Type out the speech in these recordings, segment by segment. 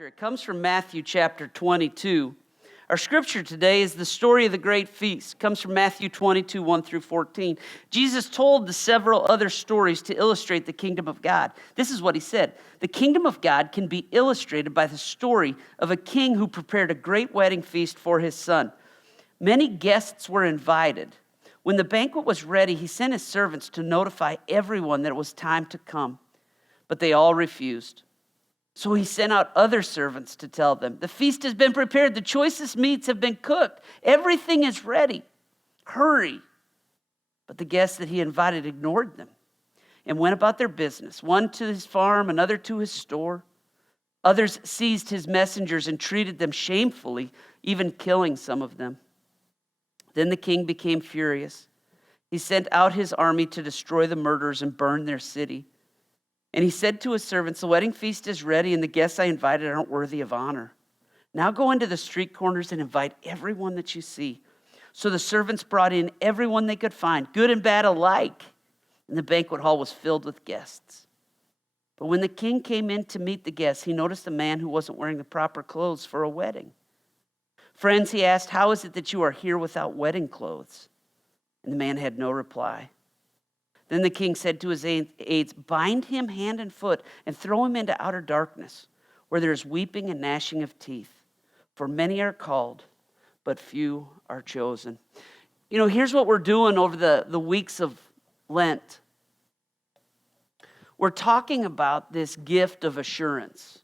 scripture. It comes from Matthew chapter 22. Our scripture today is the story of the great feast. It comes from Matthew 22, 1 through 14. Jesus told the several other stories to illustrate the kingdom of God. This is what he said. The kingdom of God can be illustrated by the story of a king who prepared a great wedding feast for his son. Many guests were invited. When the banquet was ready, he sent his servants to notify everyone that it was time to come. But they all refused. So he sent out other servants to tell them, the feast has been prepared, the choicest meats have been cooked, everything is ready. Hurry. But the guests that he invited ignored them and went about their business, one to his farm, another to his store. Others seized his messengers and treated them shamefully, even killing some of them. Then the king became furious. He sent out his army to destroy the murderers and burn their city. And he said to his servants, the wedding feast is ready, and the guests I invited aren't worthy of honor. Now go into the street corners and invite everyone that you see. So the servants brought in everyone they could find, good and bad alike, and the banquet hall was filled with guests. But when the king came in to meet the guests, he noticed a man who wasn't wearing the proper clothes for a wedding. Friends, he asked, how is it that you are here without wedding clothes? And the man had no reply. Then the king said to his aides, bind him hand and foot and throw him into outer darkness, where there is weeping and gnashing of teeth. For many are called, but few are chosen. You know, here's what we're doing over the weeks of Lent. We're talking about this gift of assurance.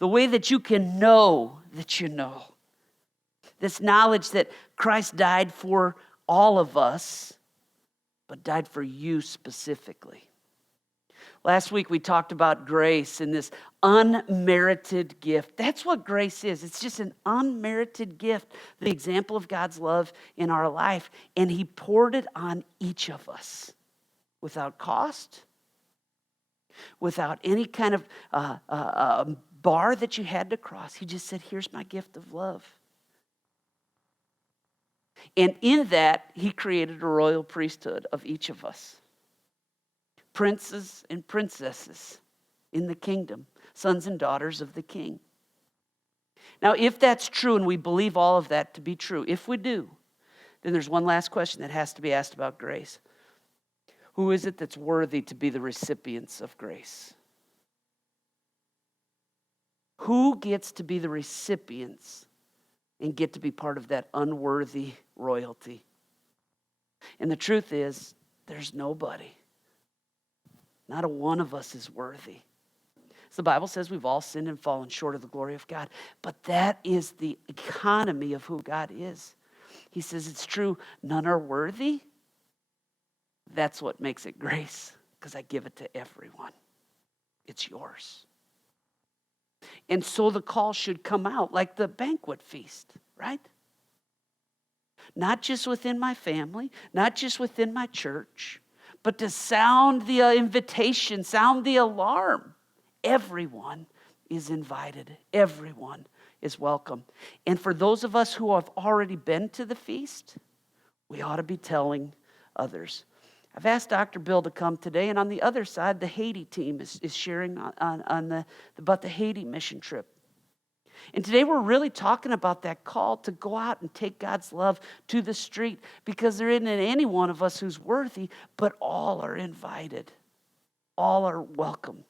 The way that you can know that you know. This knowledge that Christ died for all of us, but died for you specifically. Last week we talked about grace and this unmerited gift. That's what grace is. It's just an unmerited gift, the example of God's love in our life. And he poured it on each of us without cost, without any kind of bar that you had to cross. He just said, here's my gift of love. And in that, he created a royal priesthood of each of us. Princes and princesses in the kingdom, sons and daughters of the king. Now, if that's true, and we believe all of that to be true, if we do, then there's one last question that has to be asked about grace. Who is it that's worthy to be the recipients of grace? Who gets to be the recipients and get to be part of that unworthy royalty? And the truth is, there's nobody. Not a one of us is worthy. So the Bible says we've all sinned and fallen short of the glory of God. But that is the economy of who God is. He says it's true, none are worthy. That's what makes it grace, because I give it to everyone. It's yours. And so the call should come out like the banquet feast, right? Not just within my family, not just within my church, but to sound the invitation, sound the alarm. Everyone is invited. Everyone is welcome. And for those of us who have already been to the feast, we ought to be telling others. I've asked Dr. Bill to come today, and on the other side, the Haiti team is sharing about the Haiti mission trip. And today we're really talking about that call to go out and take God's love to the street, because there isn't any one of us who's worthy, but all are invited. All are welcome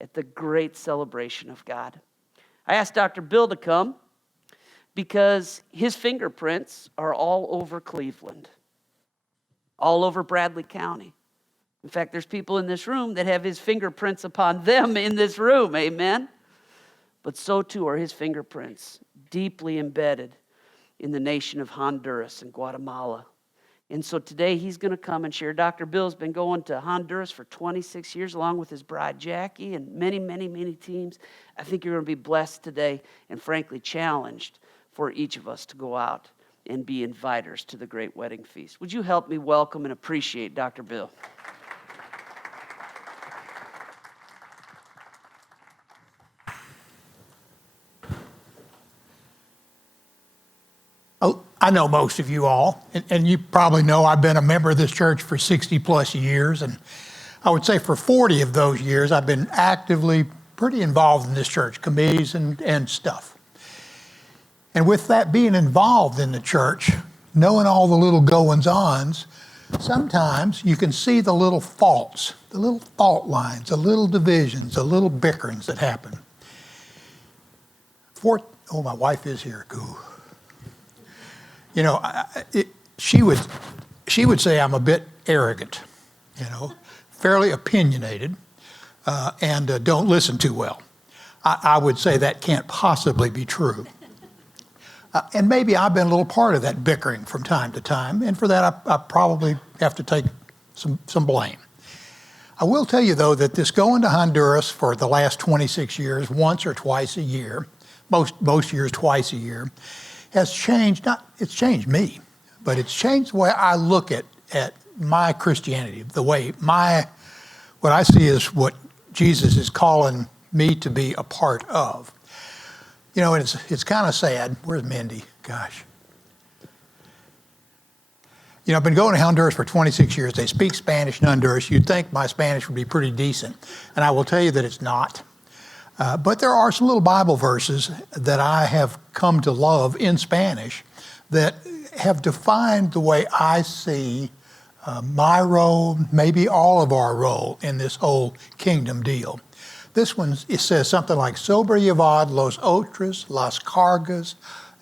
at the great celebration of God. I asked Dr. Bill to come because his fingerprints are all over Cleveland. All over Bradley County. In fact, there's people in this room that have his fingerprints upon them in this room, amen? But so too are his fingerprints, deeply embedded in the nation of Honduras and Guatemala. And so today he's going to come and share. Dr. Bill's been going to Honduras for 26 years along with his bride Jackie and many, many, many teams. I think you're going to be blessed today and frankly challenged for each of us to go out and be inviters to the great wedding feast. Would you help me welcome and appreciate Dr. Bill? Oh, I know most of you all, and you probably know I've been a member of this church for 60 plus years, and I would say for 40 of those years I've been actively pretty involved in this church, committees and stuff. And with that being involved in the church, knowing all the little goings-ons, sometimes you can see the little faults, the little fault lines, the little divisions, the little bickerings that happen. My wife is here. Ooh. You know, she would say I'm a bit arrogant, fairly opinionated, and don't listen too well. I would say that can't possibly be true. And maybe I've been a little part of that bickering from time to time, and for that I probably have to take some blame. I will tell you, though, that this going to Honduras for the last 26 years, once or twice a year, most years twice a year, has changed, it's changed me, but it's changed the way I look at my Christianity, the way what I see is what Jesus is calling me to be a part of. It's kind of sad. Where's Mindy? Gosh. I've been going to Honduras for 26 years. They speak Spanish in Honduras. You'd think my Spanish would be pretty decent. And I will tell you that it's not. But there are some little Bible verses that I have come to love in Spanish that have defined the way I see my role, maybe all of our role in this whole kingdom deal. This one, it says something like, sobrellevad los otros las cargas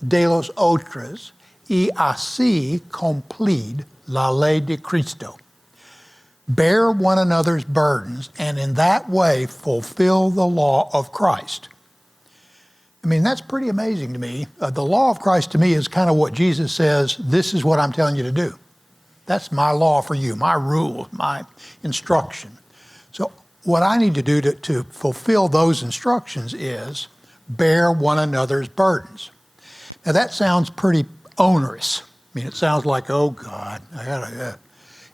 de los otros y así cumplir la ley de Cristo. Bear one another's burdens and in that way fulfill the law of Christ. I mean, that's pretty amazing to me. The law of Christ to me is kind of what Jesus says, this is what I'm telling you to do. That's my law for you, my rule, my instruction. So what I need to do to fulfill those instructions is bear one another's burdens. Now that sounds pretty onerous. I mean, it sounds like, oh God,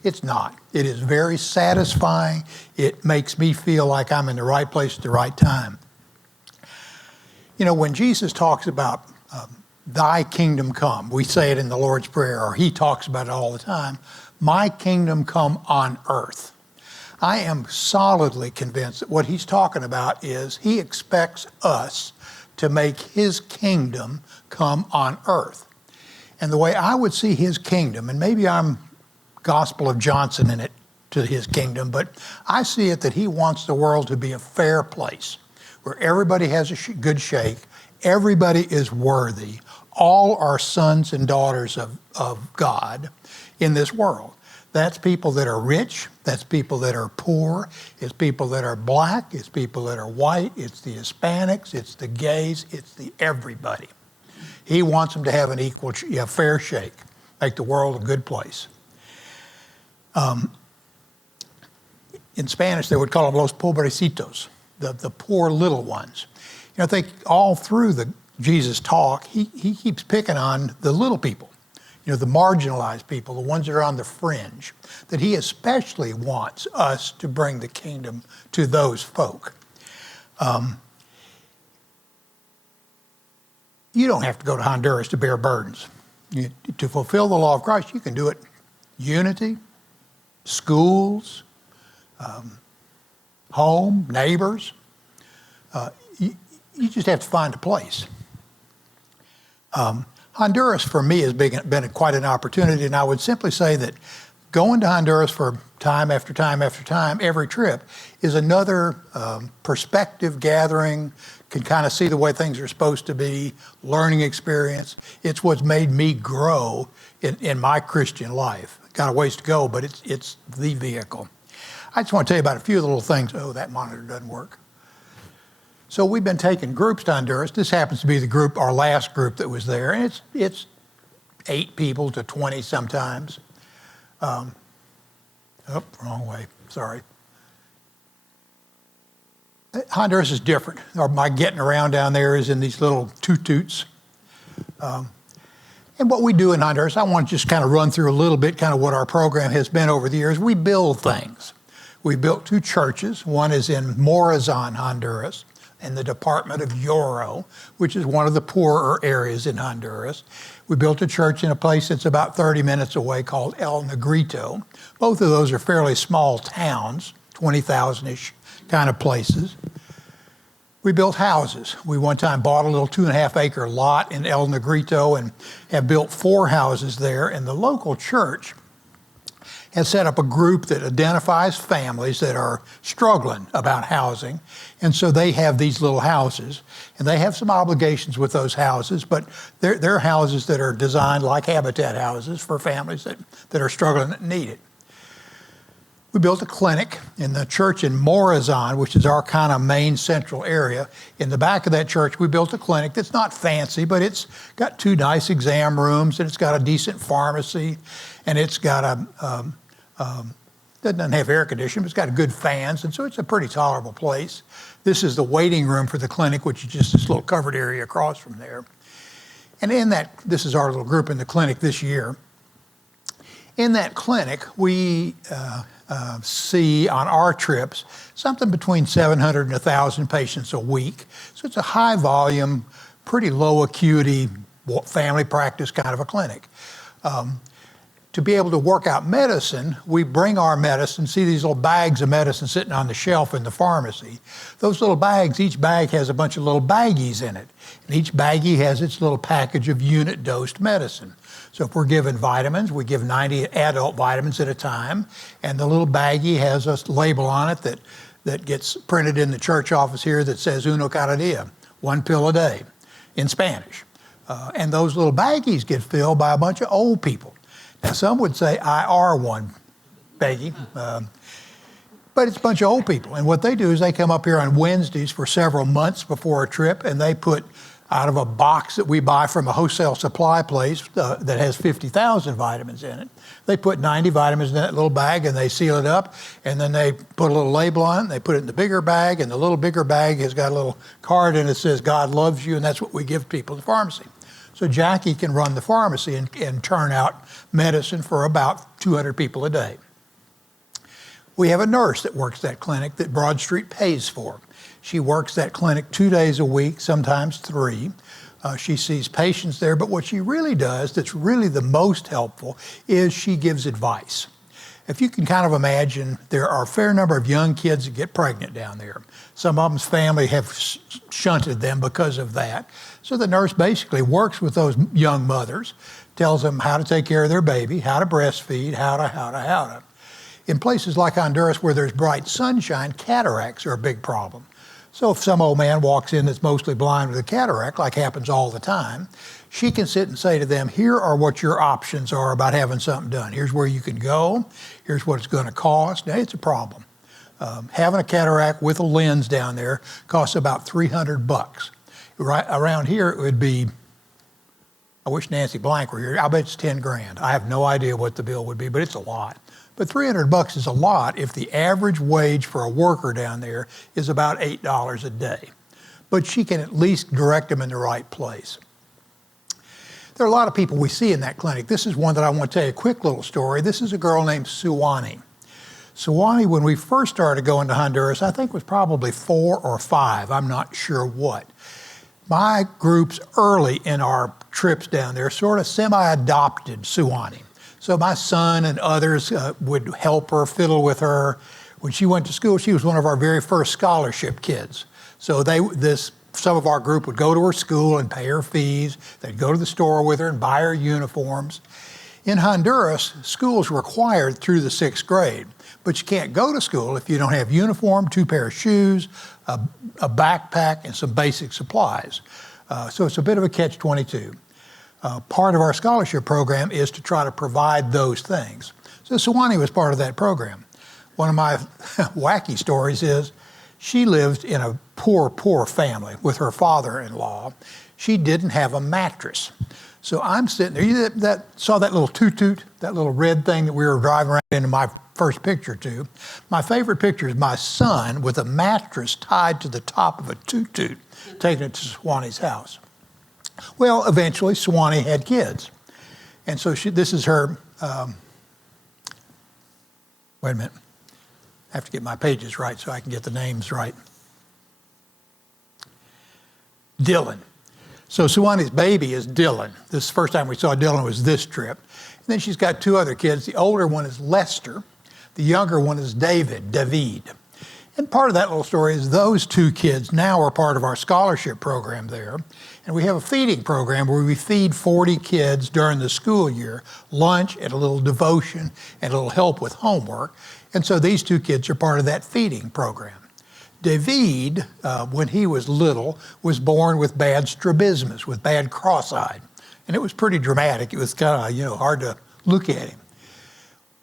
it's not. It is very satisfying. It makes me feel like I'm in the right place at the right time. When Jesus talks about thy kingdom come, we say it in the Lord's Prayer, or he talks about it all the time, my kingdom come on earth. I am solidly convinced that what he's talking about is he expects us to make his kingdom come on earth. And the way I would see his kingdom, and maybe I'm Gospel of Johnson in it to his kingdom, but I see it that he wants the world to be a fair place where everybody has a good shake, everybody is worthy, all are sons and daughters of God in this world. That's people that are rich, that's people that are poor, it's people that are black, it's people that are white, it's the Hispanics, it's the gays, it's the everybody. He wants them to have an equal, fair shake, make the world a good place. In Spanish, they would call them los pobrecitos, the poor little ones. I think all through Jesus' talk, he keeps picking on the little people. The marginalized people, the ones that are on the fringe, that he especially wants us to bring the kingdom to those folk. You don't have to go to Honduras to bear burdens. To fulfill the law of Christ, you can do it unity, schools, home, neighbors. You just have to find a place. Honduras, for me, has been quite an opportunity, and I would simply say that going to Honduras for time after time after time, every trip, is another perspective gathering, can kind of see the way things are supposed to be, learning experience. It's what's made me grow in my Christian life. Got a ways to go, but it's the vehicle. I just want to tell you about a few little things. Oh, that monitor doesn't work. So we've been taking groups to Honduras. This happens to be the group, our last group that was there, and it's 8 people to 20 sometimes. Wrong way, sorry. Honduras is different. My getting around down there is in these little tuk-tuks. And what we do in Honduras, I want to just kind of run through a little bit kind of what our program has been over the years. We build things. We built 2 churches. One is in Morazan, Honduras, in the department of Lloro, which is one of the poorer areas in Honduras. We built a church in a place that's about 30 minutes away called El Negrito. Both of those are fairly small towns, 20,000-ish kind of places. We built houses. We one time bought a little 2.5-acre lot in El Negrito and have built 4 houses there. And the local church has set up a group that identifies families that are struggling about housing. And so they have these little houses, and they have some obligations with those houses, but they're houses that are designed like habitat houses for families that are struggling that need it. We built a clinic in the church in Morazan, which is our kind of main central area. In the back of that church, we built a clinic that's not fancy, but it's got 2 nice exam rooms, and it's got a decent pharmacy, and it's got doesn't have air conditioning, but it's got good fans, and so it's a pretty tolerable place. This is the waiting room for the clinic, which is just this little covered area across from there. And this is our little group in the clinic this year. In that clinic, we see on our trips something between 700 and 1,000 patients a week. So it's a high volume, pretty low acuity family practice kind of a clinic. To be able to work out medicine, we bring our medicine, see these little bags of medicine sitting on the shelf in the pharmacy. Those little bags, each bag has a bunch of little baggies in it. And each baggie has its little package of unit dosed medicine. So if we're given vitamins, we give 90 adult vitamins at a time, and the little baggie has a label on it that gets printed in the church office here that says uno cada dia, 1 pill a day, in Spanish. And those little baggies get filled by a bunch of old people. Now, some would say I are one baggie, but it's a bunch of old people. And what they do is they come up here on Wednesdays for several months before a trip, and they put out of a box that we buy from a wholesale supply place that has 50,000 vitamins in it. They put 90 vitamins in that little bag, and they seal it up, and then they put a little label on it, and they put it in the bigger bag, and the little bigger bag has got a little card in it that says God loves you, and that's what we give people in the pharmacy. So Jackie can run the pharmacy and turn out medicine for about 200 people a day. We have a nurse that works that clinic that Broad Street pays for. She works that clinic 2 days a week, sometimes 3. She sees patients there, but what she really does that's really the most helpful is she gives advice. If you can kind of imagine, there are a fair number of young kids that get pregnant down there. Some of them's family have shunted them because of that. So the nurse basically works with those young mothers, tells them how to take care of their baby, how to breastfeed, how to. In places like Honduras where there's bright sunshine, cataracts are a big problem. So if some old man walks in that's mostly blind with a cataract, like happens all the time, she can sit and say to them, here are what your options are about having something done. Here's where you can go. Here's what it's going to cost. Now, it's a problem. Having a cataract with a lens down there costs about $300. Right around here, it would be, I wish Nancy Blank were here. I bet it's 10 grand. I have no idea what the bill would be, but it's a lot. But $300 is a lot if the average wage for a worker down there is about $8 a day. But she can at least direct them in the right place. There are a lot of people we see in that clinic. This is one that I want to tell you a quick little story. This is a girl named Suwani. Suwani, when we first started going to Honduras, I think was probably 4 or 5. I'm not sure what. My groups early in our trips down there sort of semi-adopted Suwani. So my son and others would help her, fiddle with her. When she went to school, she was one of our very first scholarship kids. So some of our group would go to her school and pay her fees. They'd go to the store with her and buy her uniforms. In Honduras, school's required through the 6th grade, but you can't go to school if you don't have uniform, 2 pair of shoes, a backpack, and some basic supplies. So it's a bit of a catch-22. Part of our scholarship program is to try to provide those things. So Suwani was part of that program. One of my wacky stories is she lived in a poor family with her father-in-law. She didn't have a mattress. So I'm sitting there, you saw that little toot-toot, that little red thing that we were driving around in my first picture too. My favorite picture is my son with a mattress tied to the top of a toot-toot, taking it to Suwani's house. Well, eventually Suwani had kids. And so this is her, wait a minute, I have to get my pages right so I can get the names right. Dylan. So Suwani's baby is Dylan. This first time we saw Dylan was this trip. And then she's got 2 other kids. The older one is Lester. The younger one is David. And part of that little story is those two kids now are part of our scholarship program there. And we have a feeding program where we feed 40 kids during the school year, lunch and a little devotion and a little help with homework. And so these two kids are part of that feeding program. David, when he was little, was born with bad strabismus, with bad cross-eyed. And it was pretty dramatic. It was kind of, hard to look at him.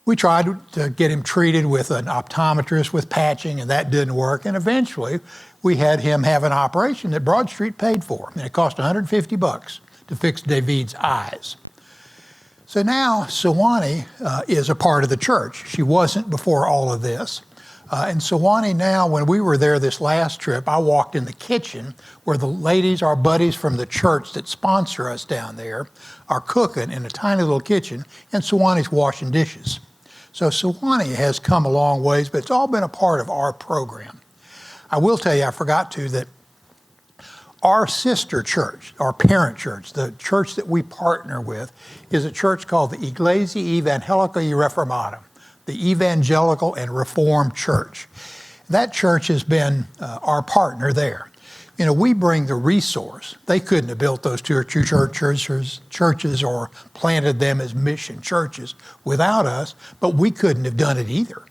We tried to get him treated with an optometrist with patching, and that didn't work. And eventually, we had him have an operation that Broad Street paid for. And it cost $150 to fix David's eyes. So now, Sewanee is a part of the church. She wasn't before all of this. And Sewanee now, when we were there this last trip, I walked in the kitchen where the ladies, our buddies from the church that sponsor us down there, are cooking in a tiny little kitchen, and Sewanee's washing dishes. So Sewanee has come a long ways, but it's all been a part of our program. I will tell you, I forgot to, that our sister church, our parent church, the church that we partner with, is a church called the Iglesia Evangelica y Reformada, the Evangelical and Reformed Church. That church has been our partner there. We bring the resource. They couldn't have built those two churches or planted them as mission churches without us, but we couldn't have done it either.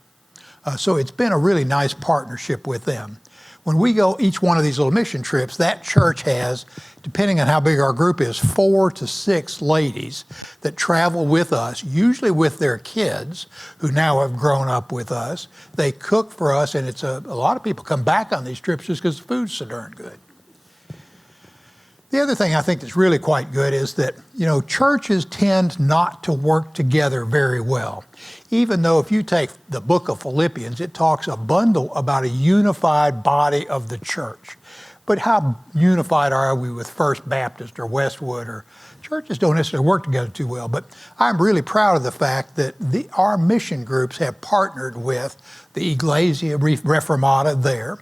So it's been a really nice partnership with them. When we go each one of these little mission trips, that church has, depending on how big our group is, 4 to 6 ladies that travel with us, usually with their kids who now have grown up with us. They cook for us, and it's a lot of people come back on these trips just because the food's so darn good. The other thing I think that's really quite good is that, churches tend not to work together very well. Even though if you take the book of Philippians, it talks a bundle about a unified body of the church. But how unified are we with First Baptist or Westwood? Or churches don't necessarily work together too well. But I'm really proud of the fact that our mission groups have partnered with the Iglesia Reformada there.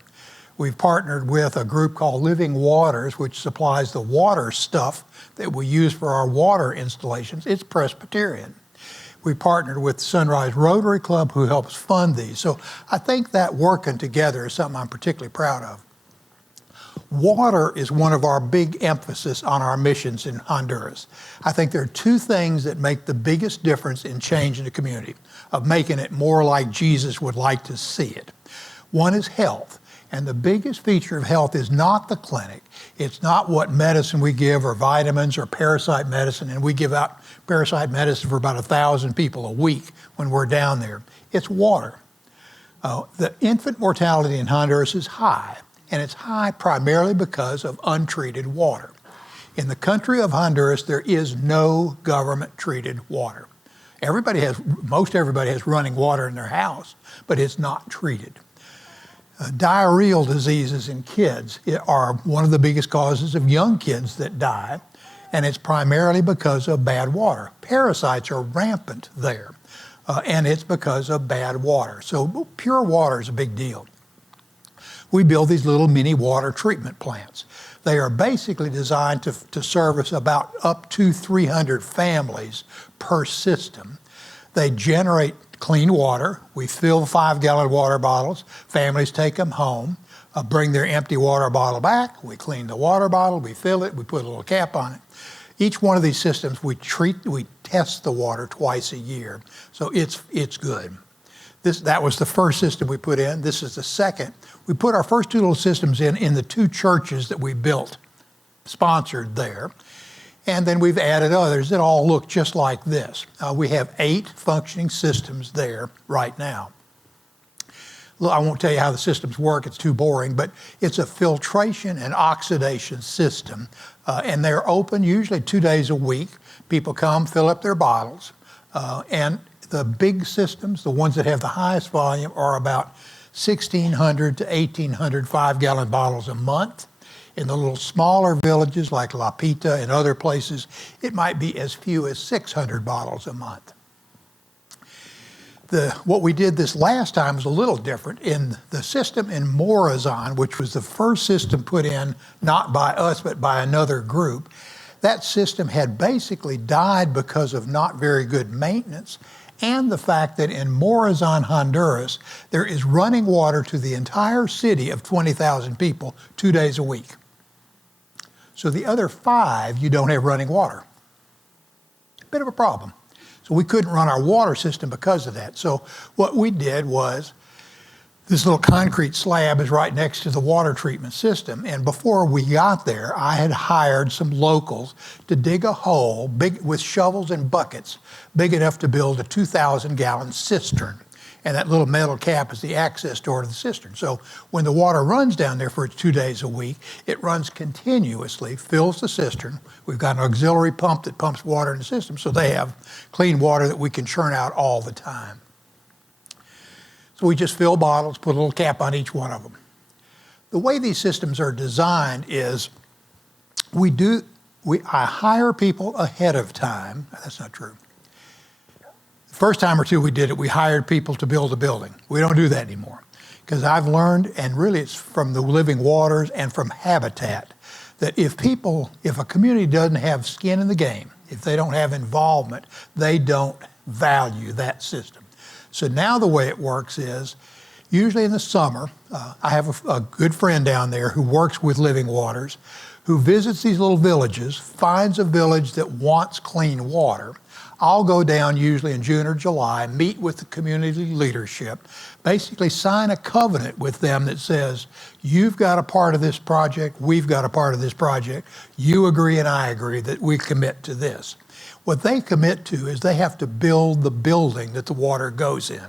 We've partnered with a group called Living Waters, which supplies the water stuff that we use for our water installations. It's Presbyterian. We partnered with Sunrise Rotary Club, who helps fund these. So I think that working together is something I'm particularly proud of. Water is one of our big emphasis on our missions in Honduras. I think there are 2 things that make the biggest difference in changing the community, of making it more like Jesus would like to see it. One is health. And the biggest feature of health is not the clinic. It's not what medicine we give or vitamins or parasite medicine, and we give out parasite medicine for about 1,000 people a week when we're down there. It's water. The infant mortality in Honduras is high, and it's high primarily because of untreated water. In the country of Honduras, there is no government-treated water. Most everybody has running water in their house, but it's not treated. Diarrheal diseases in kids are one of the biggest causes of young kids that die, and it's primarily because of bad water. Parasites are rampant there, and it's because of bad water. So pure water is a big deal. We build these little mini water treatment plants. They are basically designed to service about up to 300 families per system. They generate clean water. We fill 5-gallon water bottles. Families take them home, bring their empty water bottle back. We clean the water bottle, we fill it, we put a little cap on it. Each one of these systems, we test the water twice a year. So it's good. That was the first system we put in. This is the second. We put our first 2 little systems in the 2 churches that we built, sponsored there. And then we've added others that all look just like this. We have 8 functioning systems there right now. I won't tell you how the systems work, it's too boring, but it's a filtration and oxidation system. And they're open usually 2 days a week. People come, fill up their bottles. And the big systems, the ones that have the highest volume, are about 1,600 to 1,800 5-gallon bottles a month. In the little smaller villages like La Pita and other places, it might be as few as 600 bottles a month. What we did this last time was a little different. In the system in Morazan, which was the first system put in, not by us, but by another group, that system had basically died because of not very good maintenance and the fact that in Morazan, Honduras, there is running water to the entire city of 20,000 people 2 days a week. So the other 5, you don't have running water. Bit of a problem. So we couldn't run our water system because of that. So what we did was, this little concrete slab is right next to the water treatment system. And before we got there, I had hired some locals to dig a hole big with shovels and buckets, big enough to build a 2,000-gallon cistern. And that little metal cap is the access door to the cistern. So when the water runs down there for 2 days a week, it runs continuously, fills the cistern. We've got an auxiliary pump that pumps water in the system, so they have clean water that we can churn out all the time. So we just fill bottles, put a little cap on each one of them. The way these systems are designed is I hire people ahead of time. That's not true. The first time or two we did it, we hired people to build a building. We don't do that anymore because I've learned, and really it's from the Living Waters and from Habitat, that if a community doesn't have skin in the game, if they don't have involvement, they don't value that system. So now the way it works is, usually in the summer, I have a good friend down there who works with Living Waters, who visits these little villages, finds a village that wants clean water. I'll go down usually in June or July, meet with the community leadership, basically sign a covenant with them that says, you've got a part of this project, we've got a part of this project, you agree and I agree that we commit to this. What they commit to is they have to build the building that the water goes in.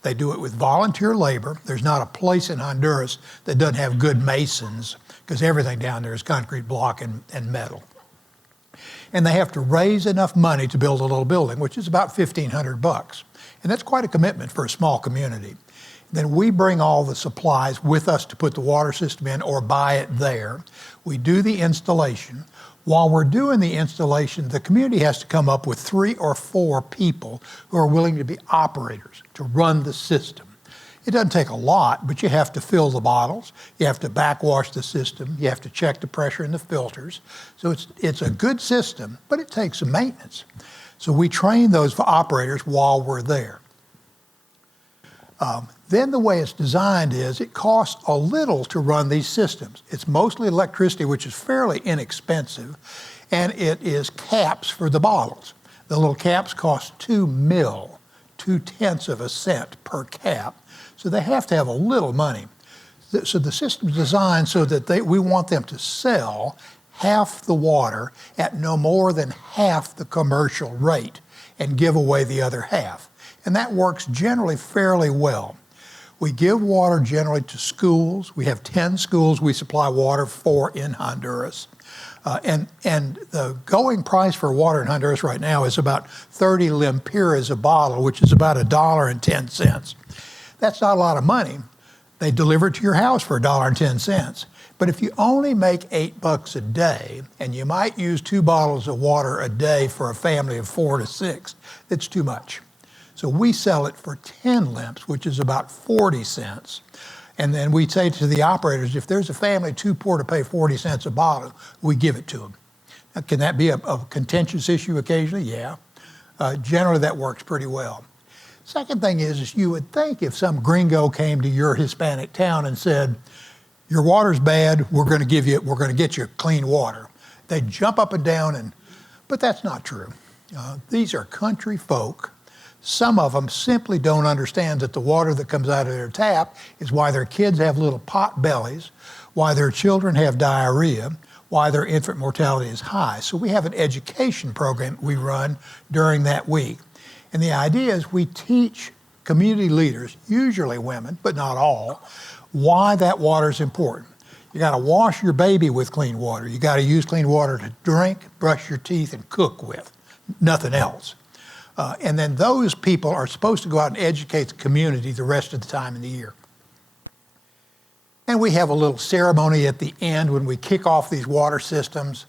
They do it with volunteer labor. There's not a place in Honduras that doesn't have good masons because everything down there is concrete block and metal. And they have to raise enough money to build a little building, which is about $1,500. And that's quite a commitment for a small community. Then we bring all the supplies with us to put the water system in or buy it there. We do the installation. While we're doing the installation, the community has to come up with 3 or 4 people who are willing to be operators to run the system. It doesn't take a lot, but you have to fill the bottles, you have to backwash the system, you have to check the pressure in the filters. So it's a good system, but it takes some maintenance. So we train those operators while we're there. Then the way it's designed is it costs a little to run these systems. It's mostly electricity, which is fairly inexpensive, and it is caps for the bottles. The little caps cost 2 mil, 0.2 of a cent per cap, so they have to have a little money. So the system's designed so that we want them to sell half the water at no more than half the commercial rate and give away the other half. And that works generally fairly well. We give water generally to schools. We have 10 schools we supply water for in Honduras. And the going price for water in Honduras right now is about 30 lempiras a bottle, which is about $1.10. That's not a lot of money. They deliver it to your house for $1.10. But if you only make $8 a day, and you might use 2 bottles of water a day for a family of 4 to 6, it's too much. So we sell it for 10 lemps, which is about 40 cents. And then we say to the operators, if there's a family too poor to pay 40 cents a bottle, we give it to them. Now, can that be a contentious issue occasionally? Yeah. Generally, that works pretty well. Second thing is you would think if some gringo came to your Hispanic town and said, your water's bad, we're going to get you clean water. They'd jump up and down, but that's not true. These are country folk. Some of them simply don't understand that the water that comes out of their tap is why their kids have little pot bellies, why their children have diarrhea, why their infant mortality is high. So we have an education program we run during that week. And the idea is we teach community leaders, usually women, but not all, why that water is important. You got to wash your baby with clean water. You got to use clean water to drink, brush your teeth, and cook with, nothing else. And then those people are supposed to go out and educate the community the rest of the time in the year. And we have a little ceremony at the end when we kick off these water systems.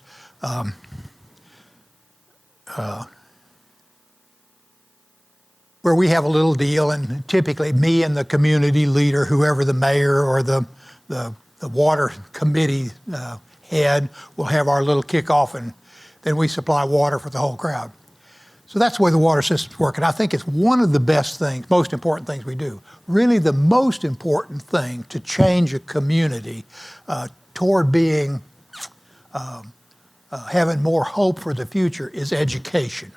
Where we have a little deal, and typically me and the community leader, whoever the mayor or the water committee head, will have our little kickoff, and then we supply water for the whole crowd. So that's the way the water system's working. I think it's one of the best things, most important things we do. Really the most important thing to change a community toward being, having more hope for the future is education.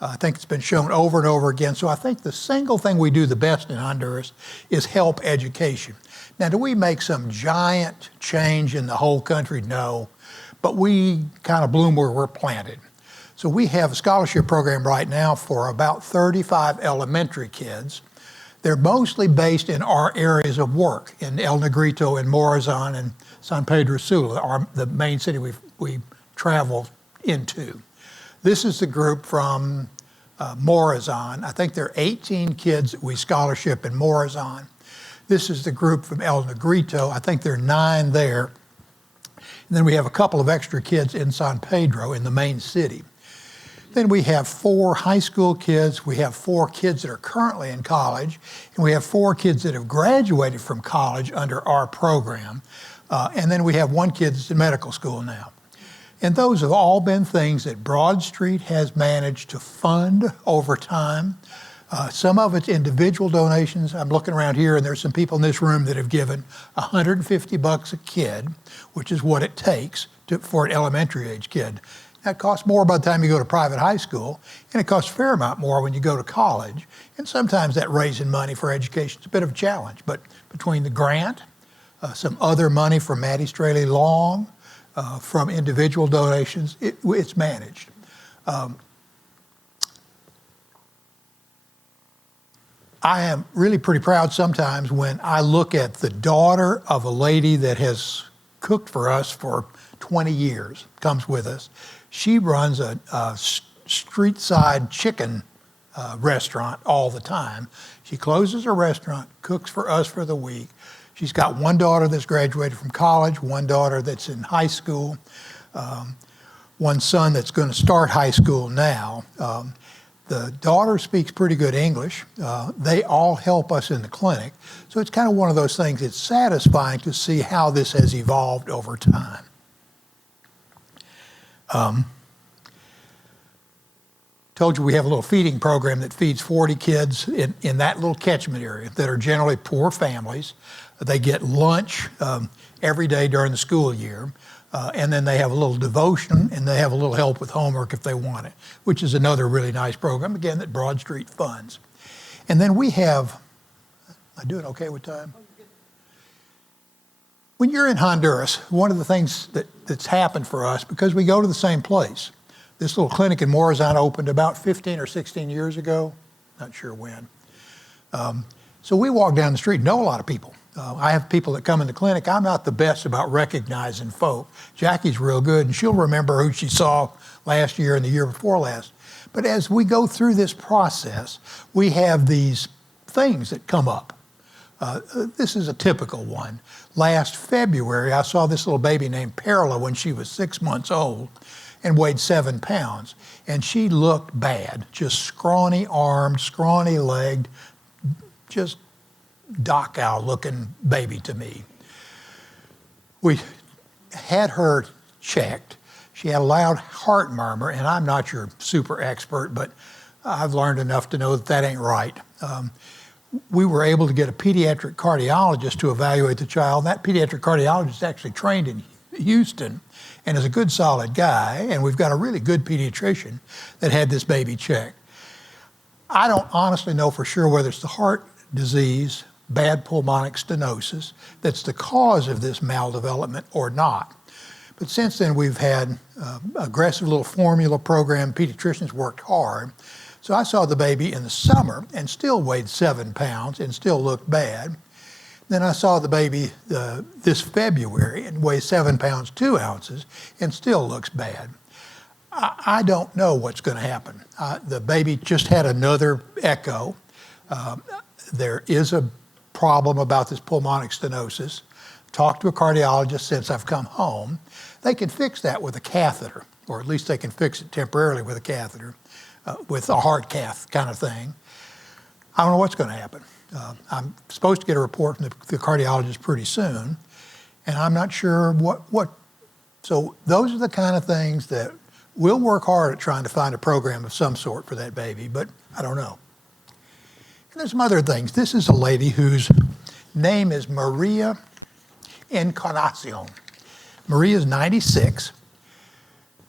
I think it's been shown over and over again. So I think the single thing we do the best in Honduras is help education. Now, do we make some giant change in the whole country? No, but we kind of bloom where we're planted. So we have a scholarship program right now for about 35 elementary kids. They're mostly based in our areas of work, in El Negrito and Morazan and San Pedro Sula, the main city we travel into. This is the group from Morazan. I think there are 18 kids that we scholarship in Morazan. This is the group from El Negrito. I think there are 9 there. And then we have a couple of extra kids in San Pedro in the main city. Then we have 4 high school kids, we have 4 kids that are currently in college, and we have 4 kids that have graduated from college under our program. And then we have 1 kid that's in medical school now. And those have all been things that Broad Street has managed to fund over time. Some of it's individual donations. I'm looking around here and there's some people in this room that have given $150 a kid, which is what it takes for an elementary age kid. That costs more by the time you go to private high school, and it costs a fair amount more when you go to college. And sometimes that raising money for education is a bit of a challenge. But between the grant, some other money from Maddie Straley Long, from individual donations, it's managed. I am really pretty proud sometimes when I look at the daughter of a lady that has cooked for us for 20 years, comes with us. She runs a street side chicken restaurant all the time. She closes her restaurant, cooks for us for the week. She's got 1 daughter that's graduated from college, 1 daughter that's in high school, 1 son that's going to start high school now. The daughter speaks pretty good English. They all help us in the clinic. So it's kind of one of those things, it's satisfying to see how this has evolved over time. Told you we have a little feeding program that feeds 40 kids in that little catchment area that are generally poor families. They get lunch every day during the school year, and then they have a little devotion and they have a little help with homework if they want it, which is another really nice program, again, that Broad Street funds. And then we have, am I doing okay with time? When you're in Honduras, one of the things that's happened for us, because we go to the same place, this little clinic in Morazan opened about 15 or 16 years ago, not sure when. So we walk down the street, know a lot of people. I have people that come in the clinic. I'm not the best about recognizing folk. Jackie's real good, and she'll remember who she saw last year and the year before last. But as we go through this process, we have these things that come up. This is a typical one. Last February, I saw this little baby named Perla when she was 6 months old and weighed 7 pounds. And she looked bad, just scrawny-armed, scrawny-legged, just Dachau looking baby to me. We had her checked. She had a loud heart murmur, and I'm not your super expert, but I've learned enough to know that that ain't right. We were able to get a pediatric cardiologist to evaluate the child. That pediatric cardiologist is actually trained in Houston and is a good, solid guy, and we've got a really good pediatrician that had this baby checked. I don't honestly know for sure whether it's the heart disease, bad pulmonic stenosis, that's the cause of this maldevelopment or not. But since then, we've had aggressive little formula program. Pediatricians worked hard. So I saw the baby in the summer and still weighed 7 pounds and still looked bad. Then I saw the baby this February and weighs 7 pounds, 2 ounces and still looks bad. I don't know what's going to happen. The baby just had another echo. There is a problem about this pulmonic stenosis. Talked to a cardiologist since I've come home. They can fix that with a catheter, or at least they can fix it temporarily with a catheter, with a heart cath kind of thing. I don't know what's going to happen. I'm supposed to get a report from the cardiologist pretty soon, and I'm not sure what. So those are the kind of things that we'll work hard at trying to find a program of some sort for that baby, but I don't know. And there's some other things. This is a lady whose name is Maria Encarnacion. Maria's 96.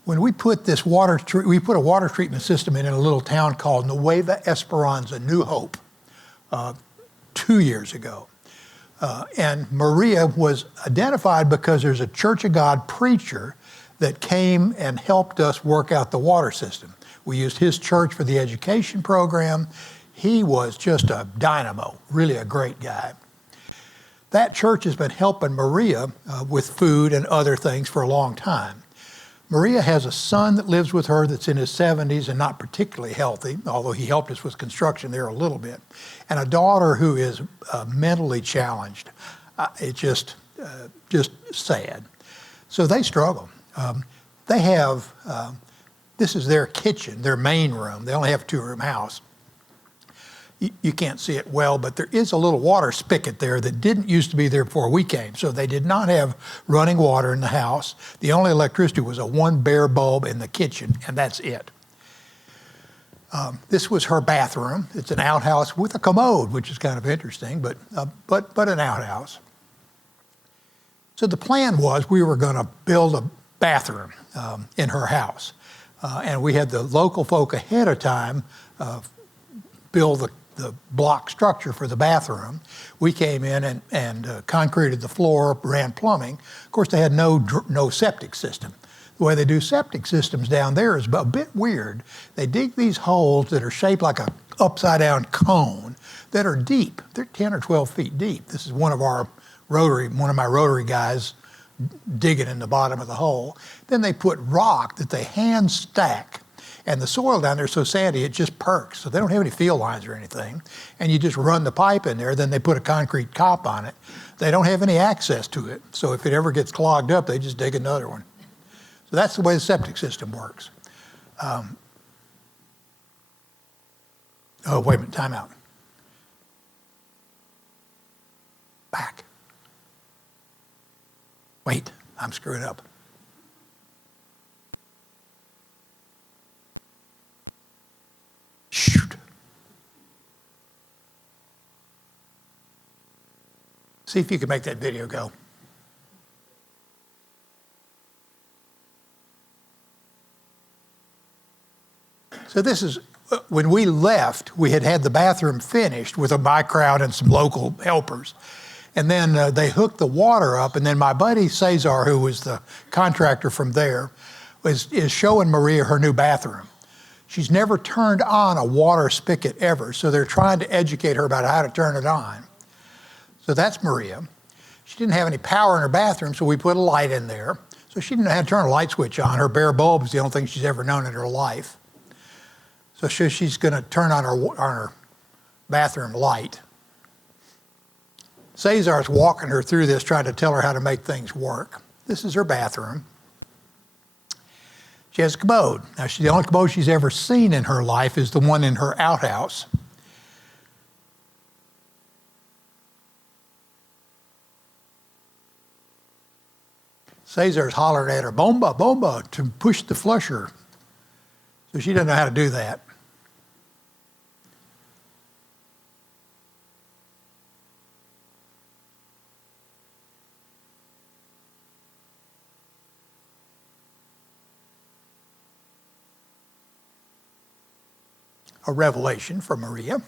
When we put this we put a water treatment system in a little town called Nueva Esperanza, New Hope, 2 years ago. And Maria was identified because there's a Church of God preacher that came and helped us work out the water system. We used his church for the education program. He was just a dynamo, really a great guy. That church has been helping Maria with food and other things for a long time. Maria has a son that lives with her that's in his 70s and not particularly healthy, although he helped us with construction there a little bit, and a daughter who is mentally challenged. It's just sad. So they struggle. They have, this is their kitchen, their main room. They only have a 2-room house. You can't see it well, but there is a little water spigot there that didn't used to be there before we came. So they did not have running water in the house. The only electricity was a 1 bare bulb in the kitchen, and that's it. This was her bathroom. It's an outhouse with a commode, which is kind of interesting, but an outhouse. So the plan was we were going to build a bathroom in her house. And we had the local folk ahead of time build the block structure for the bathroom. We came in and concreted the floor, ran plumbing. Of course, they had no septic system. The way they do septic systems down there is a bit weird. They dig these holes that are shaped like a upside-down cone that are deep. They're 10 or 12 feet deep. This is one of my rotary guys digging in the bottom of the hole. Then they put rock that they hand stack. And the soil down there is so sandy, it just perks. So they don't have any field lines or anything. And you just run the pipe in there, then they put a concrete top on it. They don't have any access to it. So if it ever gets clogged up, they just dig another one. So that's the way the septic system works. Oh, wait a minute, time out. Back. Wait, I'm screwing up. Shoot. See if you can make that video go. So this is, when we left, we had the bathroom finished with my crowd and some local helpers. And then they hooked the water up, and then my buddy Cesar, who was the contractor from there, is showing Maria her new bathroom. She's never turned on a water spigot ever, so they're trying to educate her about how to turn it on. So that's Maria. She didn't have any power in her bathroom, so we put a light in there. So she didn't know how to turn a light switch on. Her bare bulb is the only thing she's ever known in her life. So she's going to turn on her bathroom light. Cesar's walking her through this, trying to tell her how to make things work. This is her bathroom. She has a commode. Now, the only commode she's ever seen in her life is the one in her outhouse. Cesar's hollering at her, "Bomba, bomba," to push the flusher. So she doesn't know how to do that. A revelation from Maria.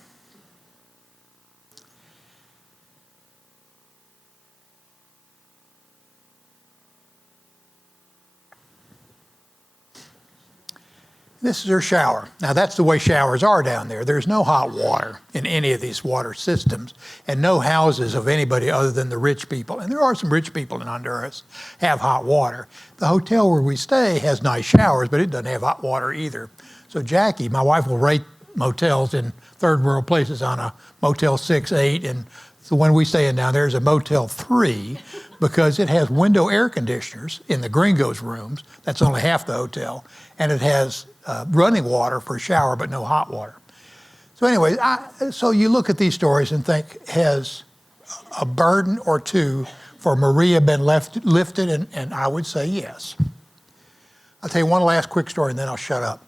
This is her shower. Now that's the way showers are down there. There's no hot water in any of these water systems and no houses of anybody other than the rich people. And there are some rich people in Honduras have hot water. The hotel where we stay has nice showers, but it doesn't have hot water either. So Jackie, my wife, will rate motels in third world places on a Motel 6, 8, and the one we stay in down there is a Motel 3 because it has window air conditioners in the gringos' rooms. That's only half the hotel. And it has running water for a shower, but no hot water. So anyway, so you look at these stories and think, has a burden or two for Maria been lifted? And I would say yes. I'll tell you one last quick story and then I'll shut up.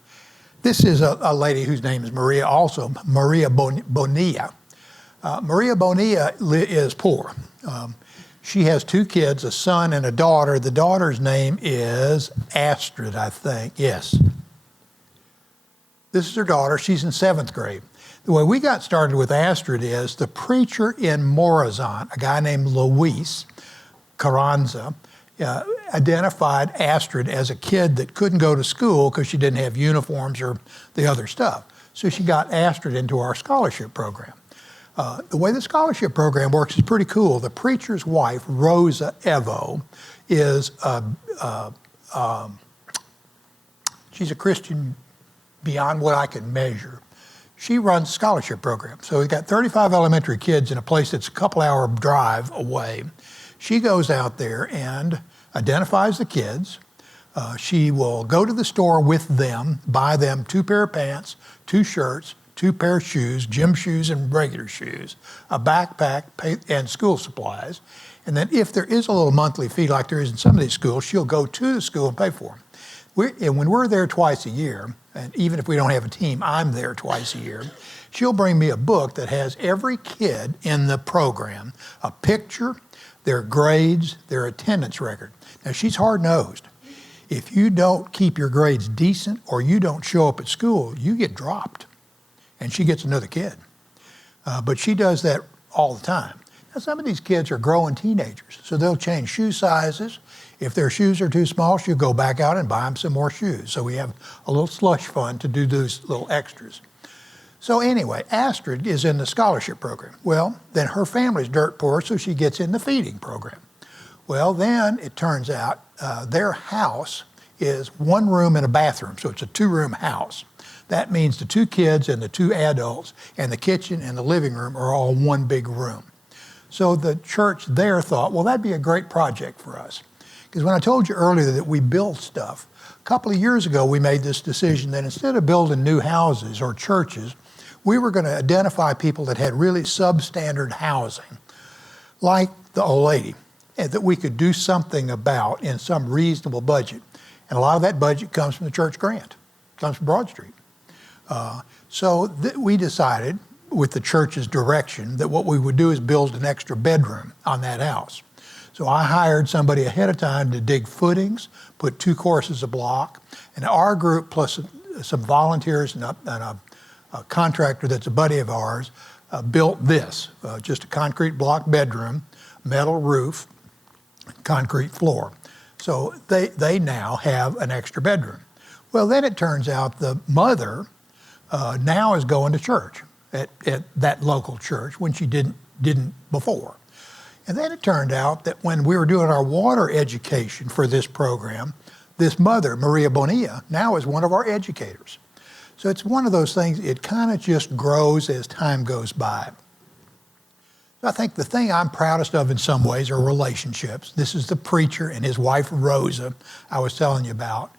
This is a lady whose name is Maria also, Maria Bonilla. Maria Bonilla is poor. She has 2 kids, a son and a daughter. The daughter's name is Astrid, I think. Yes. This is her daughter. She's in 7th grade. The way we got started with Astrid is the preacher in Morazan, a guy named Luis Carranza, identified Astrid as a kid that couldn't go to school because she didn't have uniforms or the other stuff. So she got Astrid into our scholarship program. The way the scholarship program works is pretty cool. The preacher's wife, Rosa Evo, is she's a Christian beyond what I can measure. She runs a scholarship program. So we've got 35 elementary kids in a place that's a couple-hour drive away. She goes out there and identifies the kids. She will go to the store with them, buy them 2 pair of pants, 2 shirts, 2 pair of shoes, gym shoes and regular shoes, a backpack, and school supplies. And then if there is a little monthly fee like there is in some of these schools, she'll go to the school and pay for them. And when we're there twice a year, and even if we don't have a team, I'm there twice a year, she'll bring me a book that has every kid in the program, a picture, their grades, their attendance record. Now, she's hard-nosed. If you don't keep your grades decent or you don't show up at school, you get dropped, and she gets another kid. But she does that all the time. Now, some of these kids are growing teenagers, so they'll change shoe sizes. If their shoes are too small, she'll go back out and buy them some more shoes. So we have a little slush fund to do those little extras. So anyway, Astrid is in the scholarship program. Well, then her family's dirt poor, so she gets in the feeding program. Well, then it turns out their house is 1 room and a bathroom, so it's a 2-room house. That means the 2 kids and the 2 adults and the kitchen and the living room are all 1 big room. So the church there thought, well, that'd be a great project for us. Because when I told you earlier that we build stuff, a couple of years ago we made this decision that instead of building new houses or churches, we were going to identify people that had really substandard housing, like the old lady, and that we could do something about in some reasonable budget. And a lot of that budget comes from the church grant, comes from Broad Street. So we decided, with the church's direction, that what we would do is build an extra bedroom on that house. So I hired somebody ahead of time to dig footings, put 2 courses a block, and our group plus some volunteers and a contractor that's a buddy of ours built this, just a concrete block bedroom, metal roof, concrete floor. So they now have an extra bedroom. Well, then it turns out the mother now is going to church at that local church when she didn't before. And then it turned out that when we were doing our water education for this program, this mother, Maria Bonilla, now is one of our educators. So it's one of those things, it kind of just grows as time goes by. So I think the thing I'm proudest of in some ways are relationships. This is the preacher and his wife, Rosa, I was telling you about.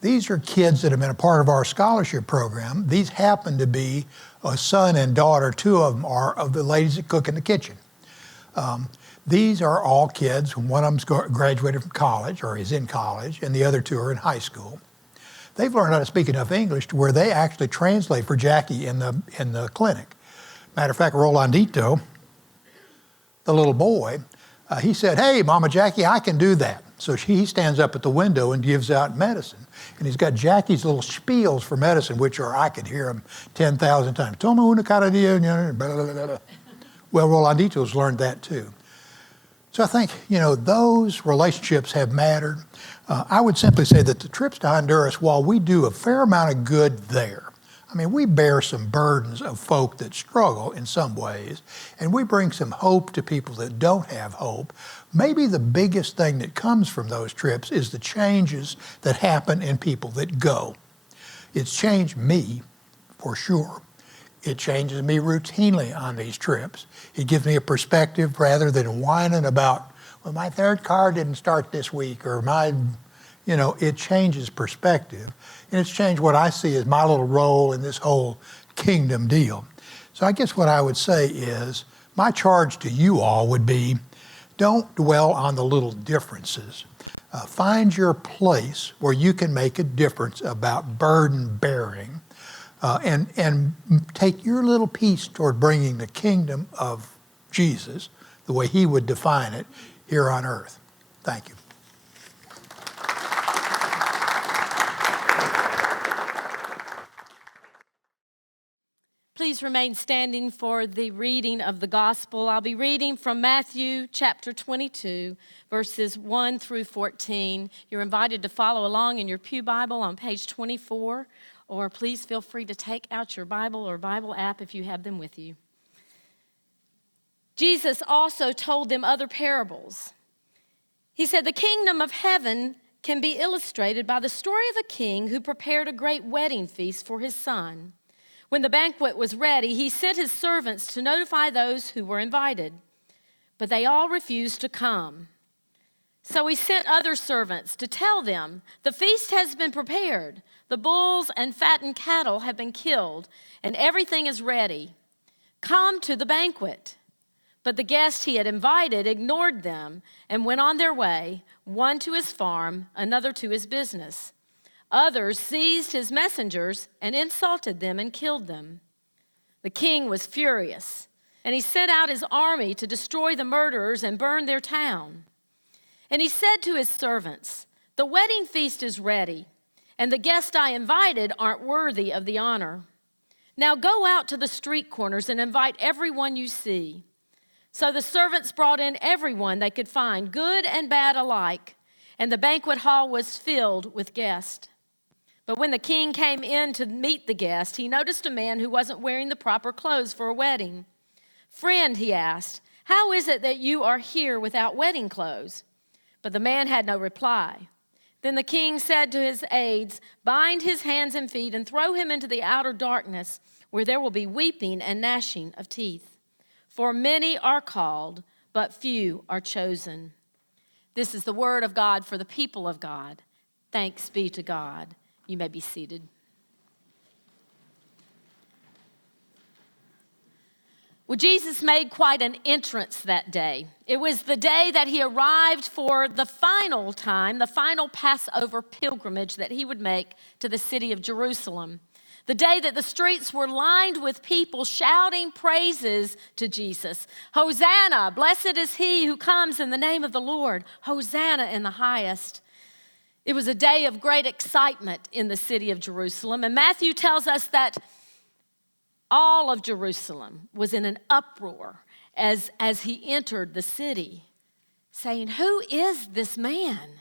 These are kids that have been a part of our scholarship program. These happen to be a son and daughter. 2 of them are of the ladies that cook in the kitchen. These are all kids. One of them's graduated from college or is in college, and the other 2 are in high school. They've learned how to speak enough English to where they actually translate for Jackie in the clinic. Matter of fact, Rolandito, the little boy, he said, "Hey, Mama Jackie, I can do that." So he stands up at the window and gives out medicine. And he's got Jackie's little spiels for medicine, which are, I could hear them 10,000 times. Toma una cada dia, blah, blah, blah, blah. Well, Rolandito's learned that too. So I think, those relationships have mattered. I would simply say that the trips to Honduras, while we do a fair amount of good there, we bear some burdens of folk that struggle in some ways, and we bring some hope to people that don't have hope. Maybe the biggest thing that comes from those trips is the changes that happen in people that go. It's changed me, for sure. It changes me routinely on these trips. It gives me a perspective rather than whining about, well, my 3rd car didn't start this week, or it changes perspective. And it's changed what I see as my little role in this whole kingdom deal. So I guess what I would say is, my charge to you all would be, don't dwell on the little differences. Find your place where you can make a difference about burden bearing, and take your little piece toward bringing the kingdom of Jesus, the way he would define it, here on earth. Thank you. Please remain standing for the reading of the gospel. I'll be reading from Matthew chapter 22, verses 1 through 14. You're invited to follow along in your pew Bible on page 24, or please feel free to take out your Bible or Bible app if you have them with you. Jesus also told them other parables. He said, "The kingdom of heaven can be illustrated by the story of a king who prepared a great wedding feast for his son. When the banquet was ready, he sent his servants to notify those who were invited, but they all refused to come. So he sent other servants to tell them, 'The feast has been prepared. The bulls and fattened cattle have been killed, and everything is ready. Come to the banquet.' But the guests he had invited ignored them and went on their way, one to his farm, another to his business. Others seized his messengers and insulted them and killed them. The king was furious, and he sent out his army to destroy the murderers and burn their town. And he said to his servants, 'The wedding feast is ready, and the guests I invited aren't worthy of the honor. Now go out to the street corners and invite everyone you see.' So the servants brought in everyone they could find, good and bad alike, and the banquet hall was filled with guests. But when the king came in to meet the guest, he noticed a man who wasn't wearing the proper clothes for a wedding. 'Friend,' he asked, 'how is it that you are here without wedding clothes?' But the man had no reply. Then the king said to his aides, 'Bind his hands and feet and throw him into the outer darkness, where there will be weeping and gnashing of teeth. For many are called, but few are chosen.'" This is the word of God for the people of God. Thanks be to God. You may be seated. Well, Jesus made quite an entrance that day. It was the day that he arrived for the final time, the final Passover pilgrimage that he would make to the city of Jerusalem. The day that the streets were lined with people shouting praises to Jesus. "Hosanna, blessed is he who comes in the name of the Lord. Hosanna in the highest." It was a day of great excitement in the city of Jerusalem. And Matthew tells us that all of Jerusalem was in an uproar as he entered the city, saying, "Who is this man?"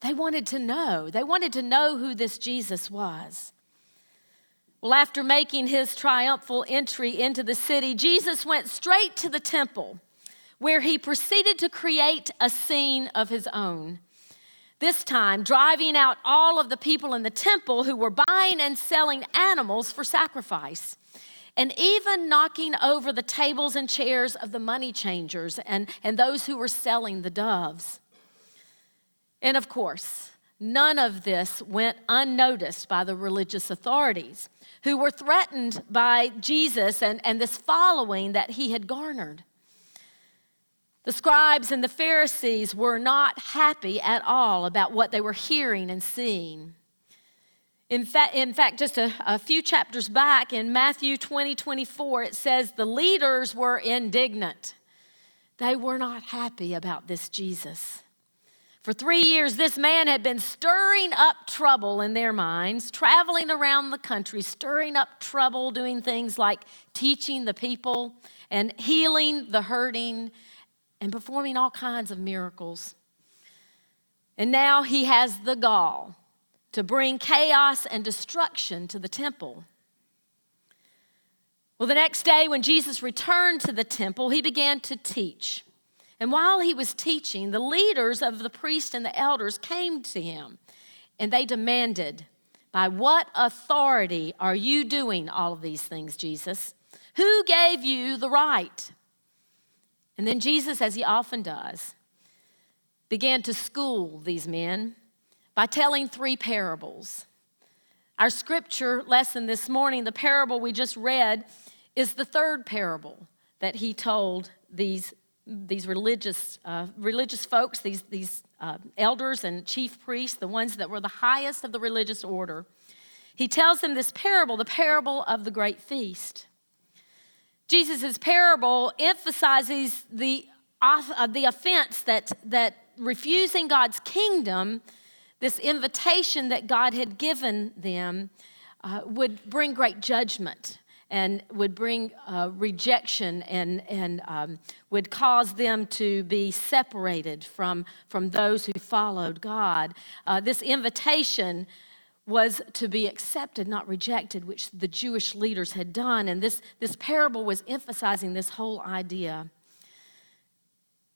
They wanted to know. They wanted to know who this Jesus was. Well, after making his triumphal entry into the city, Jesus went straight to the temple, where he proceeded to create a scene of his own. This time, driving out all of the people in the temple who were buying and selling animals for sacrifice, and even knocking over the tables and chairs of the money changers and those who were selling the doves. And of course, none of this went unnoticed by the religious authorities, who were threatened by Jesus and this following that he had garnered. The scribes and the Pharisees were not happy at all about what they were hearing and seeing. In fact, just a few chapters back in Matthew 20:24, it says the leaders were indignant. They were not happy about this Jesus. For 3 years, this man had been stirring up trouble in their minds, traveling around the country, stirring up trouble, doing things like teaching the people and healing the hurting and performing all kinds of miracles. And now he has the gall to bring chaos and destruction to the temple. Well, the next day when Jesus returned to the temple, he began to teach. And while he was teaching, the leaders of the priests and the elders came to him, and they demanded, "By what authority are you doing all of these things, Jesus? Who gave you the right?" And then Jesus, as he often does, began to school these men by telling 3 parables. Our scripture lesson this morning, the parable we just read, is the 3rd parable that he told these these religious folks, these elders and chief priests, the ones that were the highest of the religious order. He tells them this parable, the parable of the great feast. Jesus' parable emphasizes the offense that refusing God's kingdom, this invitation that God had given them, would bring great judgment and would bring rejection and would cause them to be separated from those who followed God. This invitation was to be accepted, not rejected, which the Jewish leaders had done. And this parable was emphasizing this whole idea.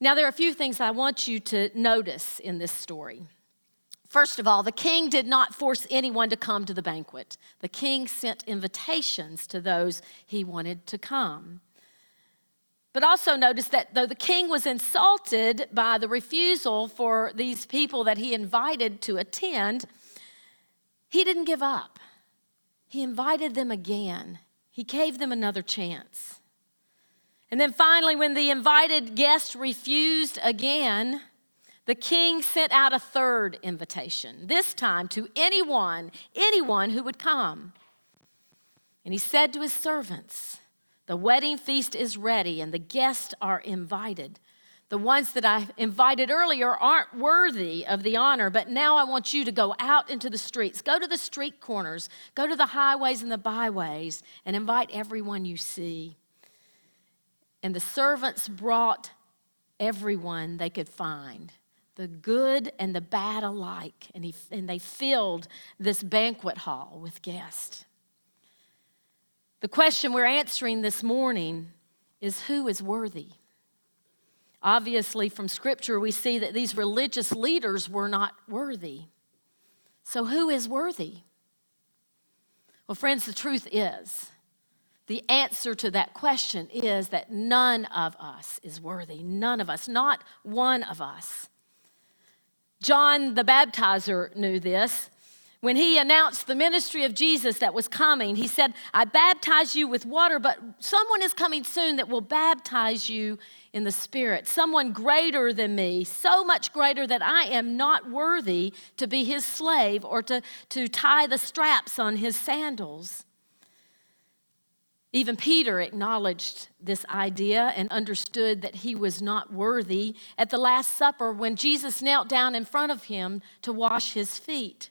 Now, there are a few things I want you to notice in this story. First of all, the king did not force anyone to come to the banquet. The king sent invitations to those he wanted to come. But also notice that though the king was insulted by the refusal for these people that he invited to attend, he didn't give up. He invited them again. He gave them another chance. And then finally, when the invited guest refused again, the king sent out a third invitation, this time to anyone who would come. And he said to his servants, "The wedding feast is ready and the guests are invited. The ones that I invited earlier aren't worthy of the honor, but now I want you to go out into the streets. Go to the street corners, go to the highways and the byways, and invite everyone you see." And the servants brought everyone they could find, the good and the bad alike, and they filled this banquet hall with guests. The question we're answering this morning is, who is worthy? Obviously, from Scripture, we see that these religious leaders were not worthy. So who is worthy? Well, friends, the truth is, the answer to that question is that none of us is worthy. None of us, not one of us. John the Baptizer knew this. When he announced the ministry of Jesus that was coming, he said, "I baptize you with water, but someone is coming soon that will baptize you in the Spirit, someone greater than me, so much greater that I am not worthy to be his slave or to tie the straps on his sandals." Even Peter acknowledged this idea and understood that he was not worthy at the Last Supper when Jesus knelt down in front of him to wash his feet.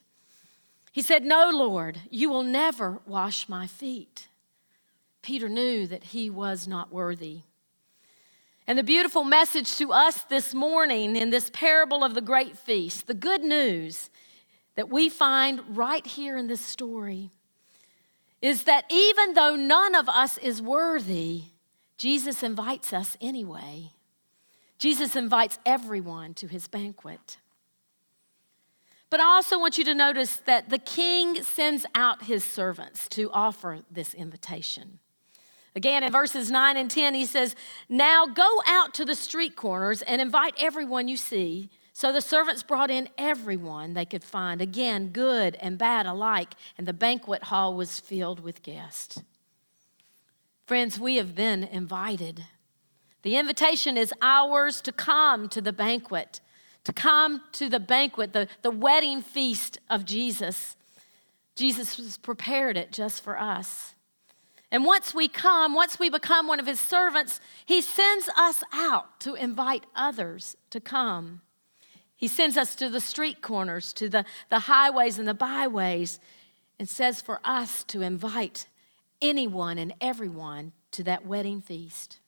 He said, "No, Lord, you will never wash my feet." Peter knew that he was not worthy. And the beautiful message to us this morning in this parable of the great feast, the good news that we find right here in this story, is that even though none of us is worthy, Jesus invites us anyway. Jesus invites everyone to his banquet. But I also want you to notice that the king sends out his servants to offer this invitation. Again, in verses 9 and 10, he says, "Now go out to the street corners and invite everyone you see." So the servants brought in everyone they could find, again, good and bad alike, and the banquet hall was filled with guests. Friends, we have been invited. The invitation is ours to come to the banquet, the wedding feast of Jesus. Jesus has prepared it just for us. And once we become one of his servants, he sends us out to invite others to come. He sends us to the street corners, to the highways and the byways, and says for us to invite anyone and everyone to that wedding feast.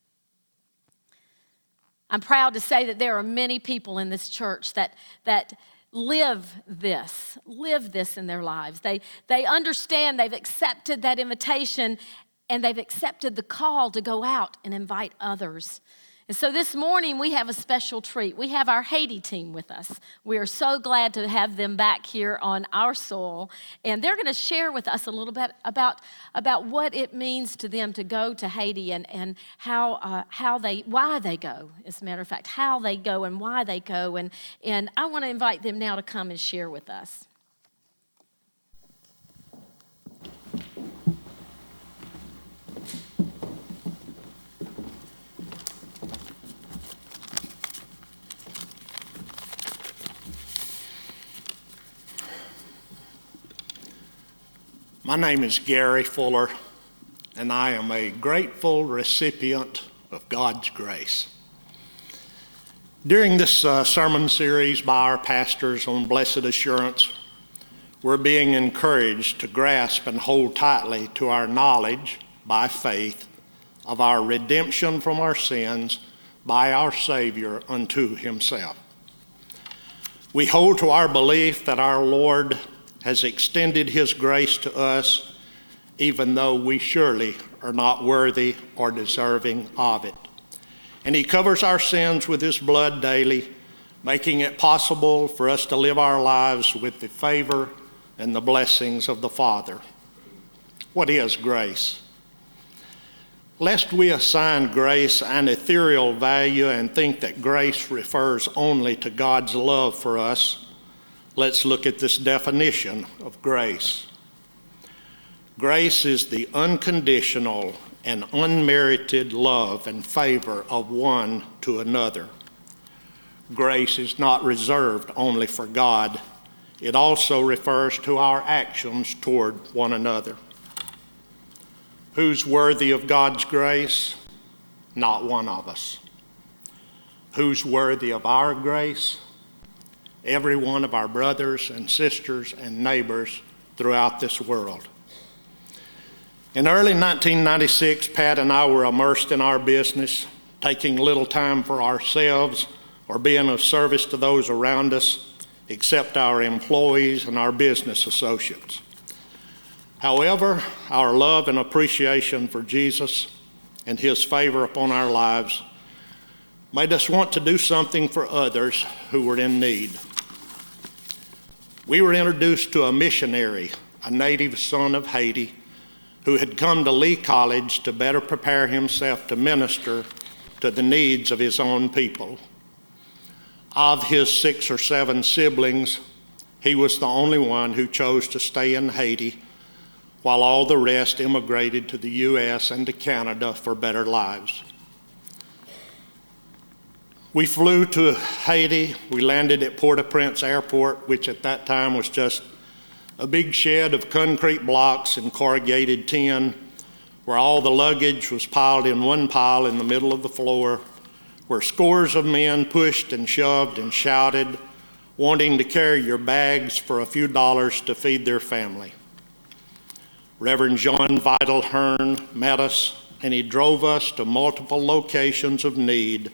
I'm proud to say that there are many people in this church that live this in their lives. They understand, they've accepted that invitation, and they've accepted the call to go out and invite others. And so this morning we have a special treat. We have our Haiti team with us. We are so glad to have them back here on our soil. And they're going to share with us a little bit about what it means to them to go to Haiti and why they go, as a matter of fact, how they go and why they go. And I want to invite them now to come and share with us. My name is Gary Fuller, and I am a grateful recipient of God's grace. During this sermon series by our pastors on Blessed Assurance, we're being encouraged to grasp and hold tightly to our knowledge by faith of our redemption from our sins by our Savior unto himself. We hold to our belief that our Lord has extended his grace to us, even though we surely are not worthy or deserving of it. And he covers our sins with his blood daily, making it possible for us to live our lives with the favor and the blessings of the Father. What is grace? Lest we assign grace an ethereal value and think that grace refers only to God's love for us, let's look at this definition of grace. Grace is the unconditional and unmerited love and favor of one to another. Grace is not reserved only for God. It also refers to our actions toward one another. Who's worthy of God's grace? Not one of us. Who's worthy of our grace? Every one of our brothers and sisters and neighbors throughout this world. In early 1996, Pat and I were immersed in our business, taking little time for ourselves or being of service to those around us, except our employees and our business associates. However, our love and appreciation for Jesus and his favor upon our lives made us want to do something for others who were in need. We were introduced to a missionary, a native son of Haiti, who had come to Lee College to better prepare himself to minister to the needs of his own people. Of his 6 or 7 siblings, he was the only one who chose to stay in Haiti, while all the rest immigrated to the U.S. and to Canada for better lives. We flew to Haiti. We landed at Port-au-Prince Airport, which at that time was just a big shed of concrete blocks and corrugated tin, where all the luggage was piled in one pile in the middle of the floor, where scores of men pushed and shoved and shouted, wanting to carry your bags for a few dollars to feed their family. Reverend John Vital Hearn met us, and he drove us to multiple locations of need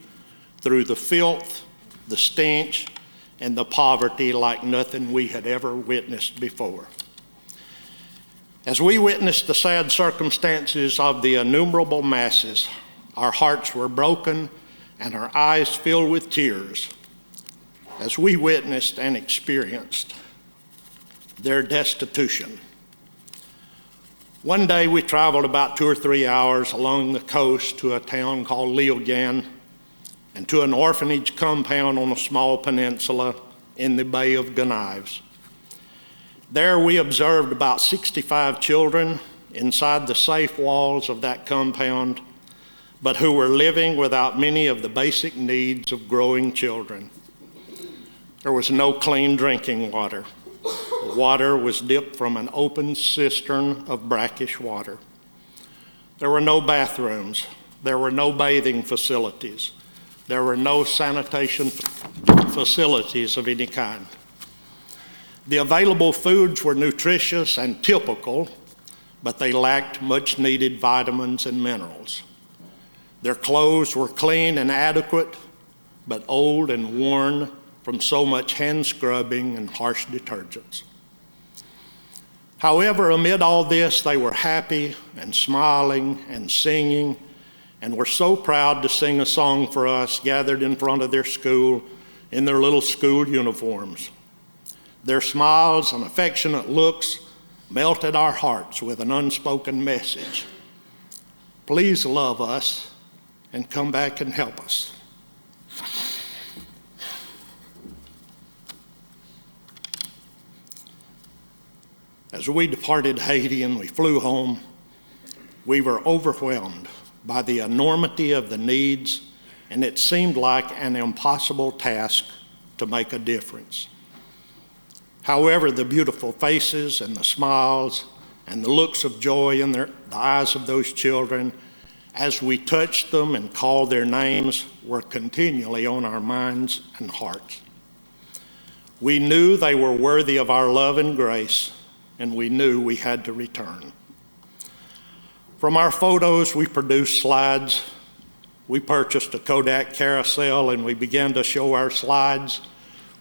through the filth, the stench, and the poverty like nothing we had ever witnessed before. As we witnessed the sad circumstances of the innumerable masses, our hearts were broken and our eyes filled with tears as we witnessed and experienced their destitution. One day we traveled about 2 or 3 hours along the coast to a town called Leogane and to an orphanage compound on a small peninsula in the Bay of Gonaives. There we observed about 65 children inside the safe walls of that compound, but who were living without many of the basic needs of growing children. There was no clean drinking water. The water was dipped from an open cistern of brackish water. There were no bathrooms. There were no bathing facilities. There were no sanitation facilities of any kind. The available foods were nutritious and typical, but they lacked much needed vitamins and minerals. Their clothes were clean and adequate, but old and worn from so much hand scrubbing and harsh detergents. However, amid all this, they were happy and smiling and singing, and were so proud to sing a song for us gathered in front of their school in their little school uniforms. Their smiles and affectionate looks melted our hearts with an unspoken message. Please love us and come back and help us. As we departed Haiti and we flew home, we were overwhelmed by the enormity of the needs, and it seemed like an impossible task to make a difference. However, the beautiful faces and the smiles and the looks of joy in the eyes of those children as we touched them and called their names were continually on our minds and hearts. We knew they were worthy of our love and grace, and we knew we had to return. From our photos, we produced slides. We purchased a Kodak carousel, and we began to show our slides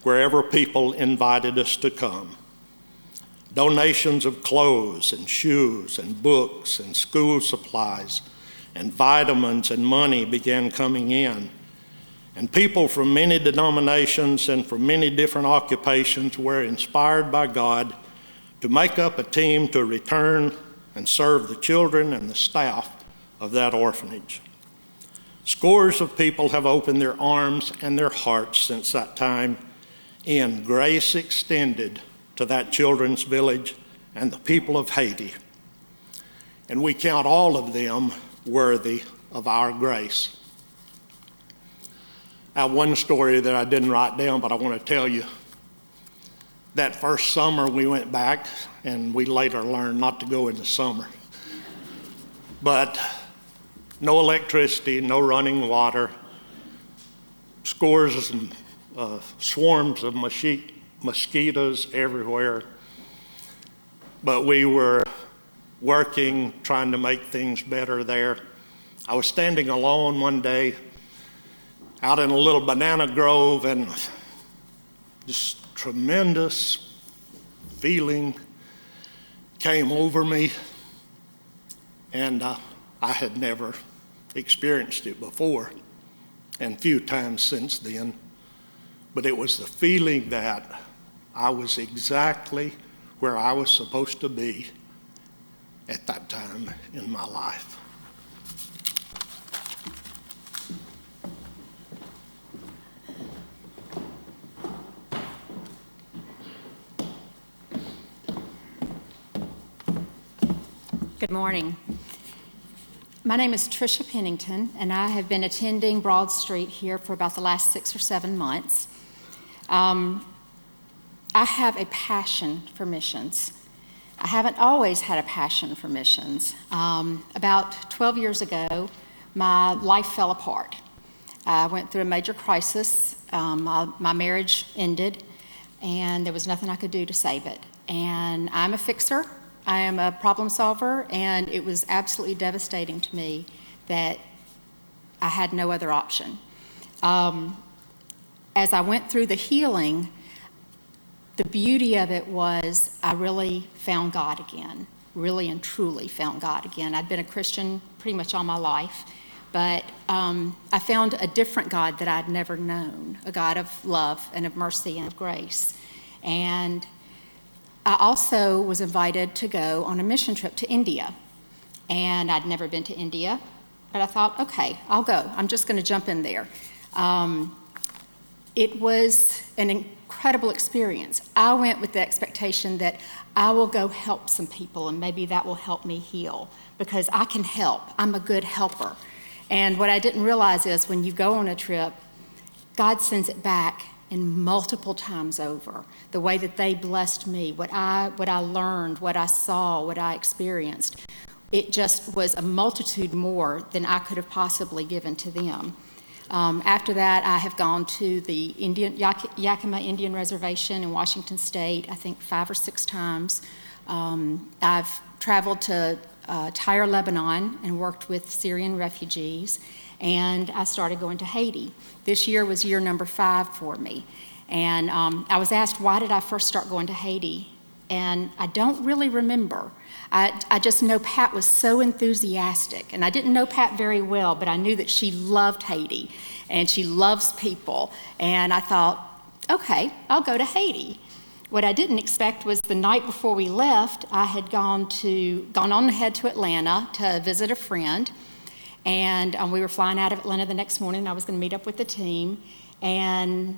wherever people invited us to come. Donations of clothes and shoes and books and school supplies and vitamins and money began coming in. And people from many denominations and from many different occupations were inspired by God to make up a team to return and serve the children and the staff of that orphanage. Scores of people have opened their arms and their hearts since that time, in grace extended to that children's village and the people of Haiti. And we count all of them worthy of our grace. I have one story that I didn't write down, but I want to tell you. That first summer we went back, and we later learned not to go in the summer. But no electricity, no running water, scores and swarms of mosquitoes everywhere. But we were working, trying to make things better there. I was standing alone one day out in a little banana grove, and this tremendous feeling came over me, and I had never experienced it before, and few times since then. But it was the feeling that I was exactly where I was supposed to be at that time in my life. Good morning. My name is Tricia Pennington, and I have been attending Broad Street here for about the last 6 or 7 months. I have a passion for missions. I haven't always had a passion for missions. About 12 years ago, my life fell apart. I went through a major crisis. My marriage ended, and there was nothing I could do to save it. And I'm a fixer. I am a problem solver, and it was absolutely devastating to me that I had no other option. As I went through the healing, the beauty of it was I really found God again, really and truly found God again. I'd been a Christian pretty much all my life, but I found a different God that I'd never known, a God of love and of mercy and of grace. And I also was invited to go on a mission trip to India, and I'd never been to India, but I thought, okay, I'll go. I'm just going to jump in there. It was an incredible experience. I went with the expectation that I will go help some people, and maybe that will help me heal, because I can help. I'm a good helper. And what I didn't realize is when you go on a trip, God sends it back in multiple times over. The way that they blessed me, what I learned, what I saw, what I experienced, it just was a multitude more than I could have possibly given to them. After that, I have gone to the Yakima Indian Reservation in Washington State, I think 5 or 6 times. I've traveled to Tyre, Lebanon, and worked with Syrian refugees. And I started going to Haiti. This year was year number 5 for me. And I was asked, why did I first start going to Haiti? And I don't really remember. I just know Pat was so enthusiastic. And I didn't know Pat very well, but I knew that she loved Haiti, and she loves people. And I thought, okay, I'll go to Haiti. What I didn't expect was the night before we left, I had gone on ahead to Atlanta to visit a friend. And we were flying out of Atlanta the next morning. I was going to meet up with the team. And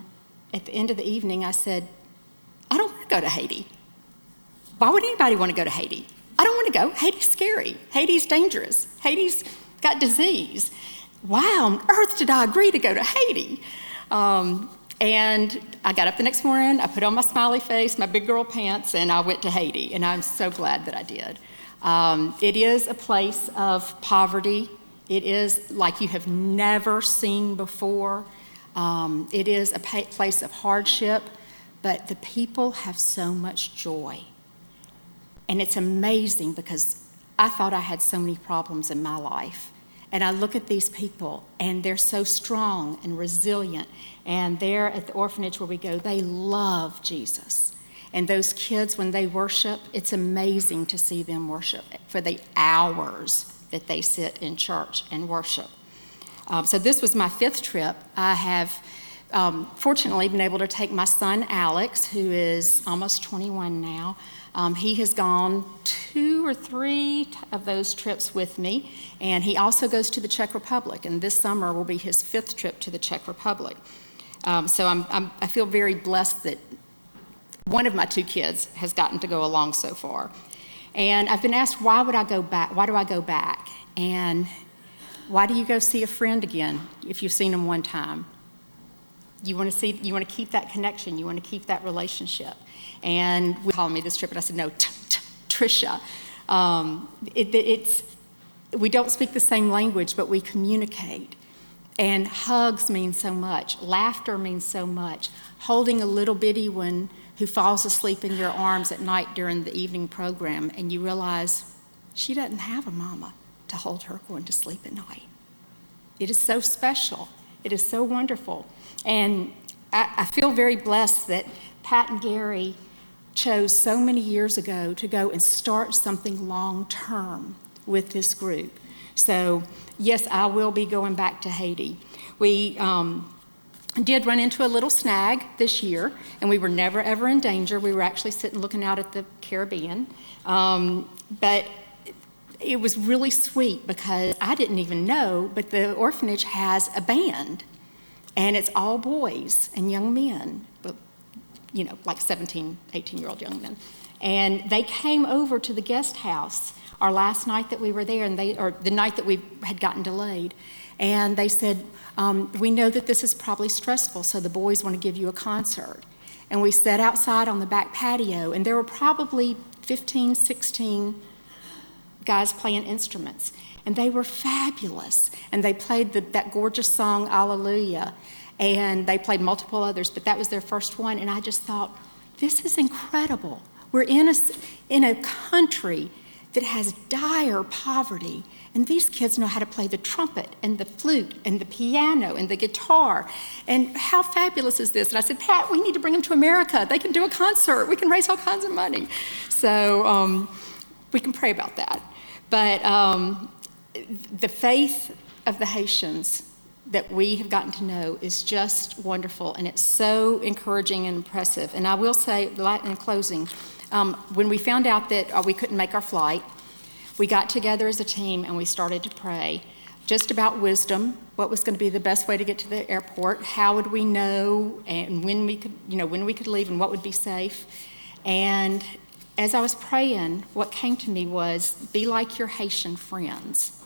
at the end of the evening, I said, I don't want to go to Haiti. Why would anybody want to go to Haiti? I don't want to go. Haiti's scary. Haiti's dangerous. Haiti's got disease. Why on earth did I agree to go to Haiti? And I got up the next morning, I put on my smiley face, my big girl pants, and I went to Haiti. And I'm so glad that I did. It is a place of poverty. It is like you have never seen before. It is a place of hardship, but the people have so much joy. And it's amazing because I thought I had so many problems in my life. And I look at these people, and they're so strong and resilient. And there at the orphanage where we go, they love Jesus. And those kids, when they worship, it's amazing to see them worship for the hours that they sit in church and worship. So this was my 5th trip. I have fortunately been able to take my son, Alex, who is almost 21 now. He has gone 2 or 3 of those trips with me, and he also goes to the Czech Republic, and this summer will be his 5th trip to the Czech Republic. So I feel very blessed that one of my 2 kids has gotten to go along so far. And I've been asked, why would I go back? Why do I go back? And why do you go see a friend again if you've seen them one time? You want to keep that connection. You want to keep that relationship. And we called me this trip, and I said, no, Tricia. We don't speak the same language, but we communicate. And hugs mean so much. Laughter means so much. Holding a little bitty one who falls asleep in your arms at night during the evening program, and you realize she doesn't have a mama to hold her going to sleep at night. It is so special. It is so wonderful. And I feel very blessed that Pat and Gary chose so many years ago to go and start something long-term with this group. So, yes, I will be going back to Haiti. We did run into a little snag this year, and we were never, ever in danger. We were actually sitting looking out at the Caribbean. But it was really sweet because I didn't even know, but the orphanage has a band, and it's all boys and young men, but, like 17, 18-year-old young men. And they came over to the guest house our last night that we were there, or the night that we had gotten delayed. And they said, we know that this is probably stressful, so the boys want to give you a concert. And we sat outside on the back patio, and there were probably 15, 16 guys playing instruments. And they were fabulous. And they played that gorgeous song, Hallelujah. And they played multiple others, but that was their first one. And I just thought, this is incredible. We're in a country that has dire poverty, and these kids know how to play the trumpet and the flute and the piano and the guitar. And how fabulous is this? And I said, Pat, we need to bring them to America. They can do a concert. We can raise all kinds of money. So we can pray about that. But the faith of the Haitians that we have gotten to know is just wonderful, and it's so encouraging and impressive. And I will say, in closing, when we found out that we couldn't make our flight, we got together as a team and we started to pray just about wisdom, what was going to be the best way to get to the airport, how would we know, and when we could leave and what would be safe. And as I was praying, what came to me was, be like your Haitian friends.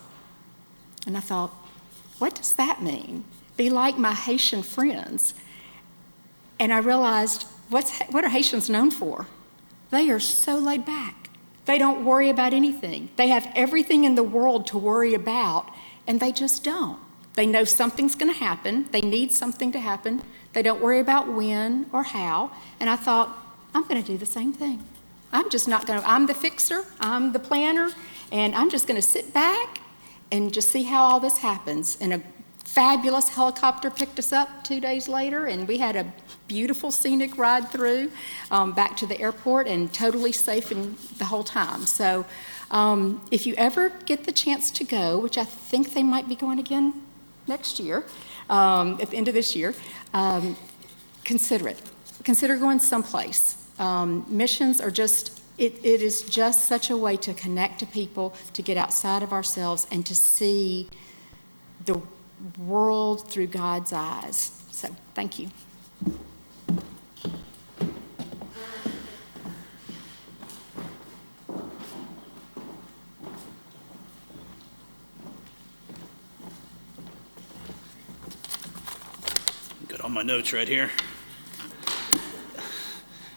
And I thought, what does that mean? Be like my Haitian friends. And I realized, what are Haitians known for? They are so laid back. They don't worry about anything. They have everything in the world to worry about, and they just don't. They know something's going to happen. They need something to happen. They don't worry about when or how. And I thought, I'm going to do the same thing. I'm the fixer, I'm the planner, and I'm just going to sit back and just see how all this happens. And a fabulous helicopter picked us up 2 days later, and we had a beautiful scenic ride through back to the airport, and totally safe the whole time. So if you ever get the chance to go, which I think they might be going again next year, at the end of this year, consider it. Consider going someplace. Missions are just, it is just such a way to connect to people, to get outside of ourselves, and to see the world through God's eyes. So, thank you. Got all my notes right here.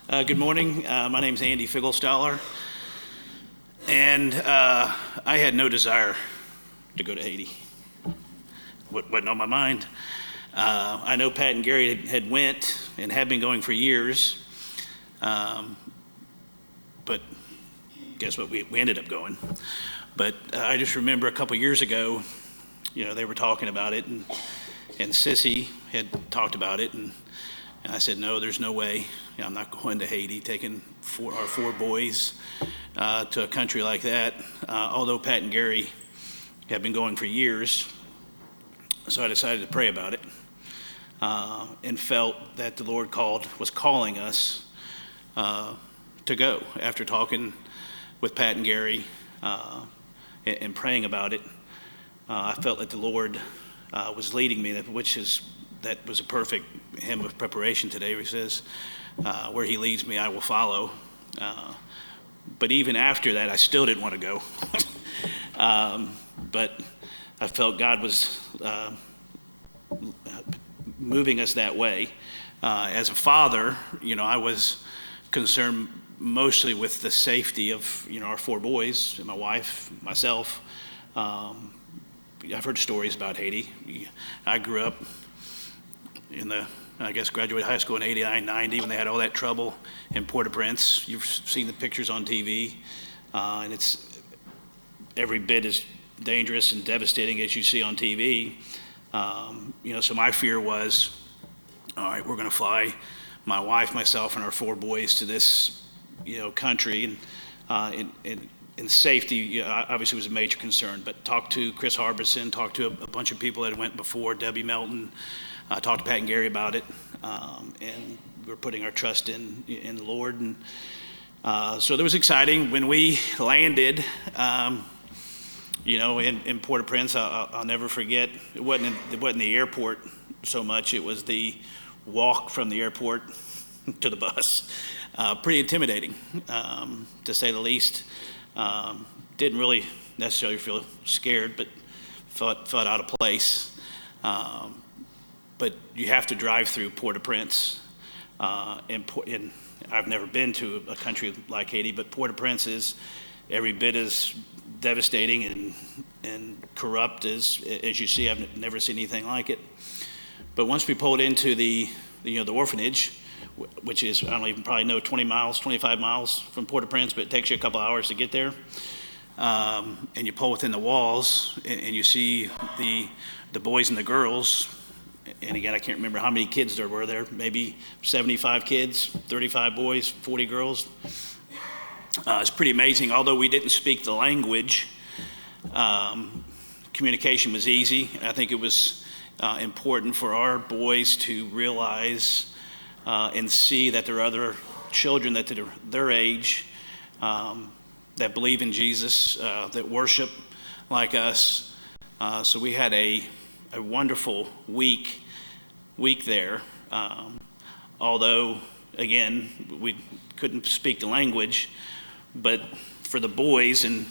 Good morning. My name's Andy Figglestaller. And I had no desire to go to Haiti. Wasn't on my mind. I know Pat and Gary had went and had been going for years. But guess what? We ended up going. But I just remember a couple years ago, they were talking about it, and Sissy had talked about it, and I said, no, there's no way. I'm not going to Haiti, taking our four boys to a country like that, although Pat and Gary have been going for years. So I decided to pray about it and felt that the Lord was calling us to go. After talking with Pat and Gary and praying about it, I felt that the Lord was leading me, that was a perfect hymn of preparation today, where he says, where he leads me, I will follow. But even after that, I still didn't want to go. But I felt God was moving us that way. As a father, I was concerned mostly with the safety of, our four boys, and my wife, myself. I've heard stories about Haiti. I grew up graduated high school in 89, 90 when they had all that trouble in Port-au-Prince. You've seen the pictures on TV, and it's every bit as dangerous and devastating as you see on TV. So my fear was, all right, we're going to fly my wife, myself, and our four boys to this, country, and in safety, obviously was a major concern. But talked to Chris Harbison, talked to a bunch of people that went before, Debbie Melton, talked to Pat and Gary about it, and we're putting our trust in the Lord. And so it was exciting when we landed. In Port-au-Prince, I'll never forget. It wasn't the airport so much; it was the walk from the airport to the bus. Pretty intimidating, to say the least. Didn't really necessarily feel scared, but felt out of place. But you have to drive through Port-au-Prince, and I've never been to a country like Haiti, but Port-au-Prince is every bit as devastating and corrupt as you see. I've never seen anything like it. But once we pulled into the orphanage, which is, I don't even probably know, 25 miles from Port-au-Prince, but it takes you a couple hours to get there. And you pull within the walls, and you see the boys and the girls. And again, I can't remember how many kids there were there, maybe 75 kids, 35 boys, 40 girls. It's pretty amazing. Although we didn't speak the language, communication was easy. I think it was important for our boys to realize and see that there are other children that are their age that believe in Jesus, that worship like us. So we had a wonderful week there. Although, again, we couldn't speak the language, but for the boys, and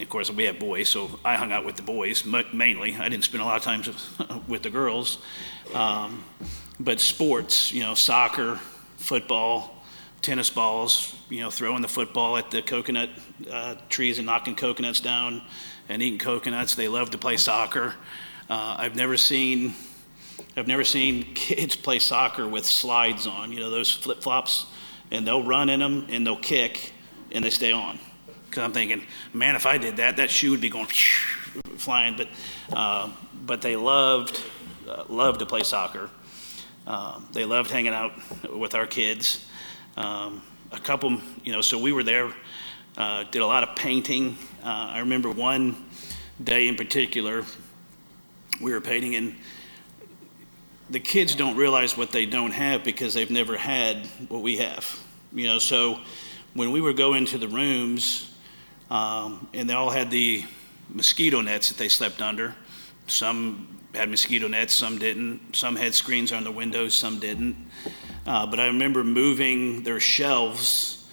of course we have boys, so I hung out with the boys mainly. I didn't spend a lot of time with the girls. But sports, soccer, football, tennis balls, throwing the football at the coconut trees and knocking coconuts down and eating coconuts. They love to play soccer. I've never seen kids play soccer with slides on, those flip-flops, and they'll run in them and they'll kick and they stay on. Because I'm thinking, man, if I did that, that shoe would be going flying. But they loved to play soccer. They loved hanging out with our kids. A couple, so we were there, did a lot of painting. I remember one day in particular, we were painting, and the kids don't realize what they don't have because they've never had what we have. So when we would go into the rooms, and they all had the mosquito nets that they slept under. Some had mosquito nets, some didn't. Some had screens on the windows, some didn't. But I remember moving their shelves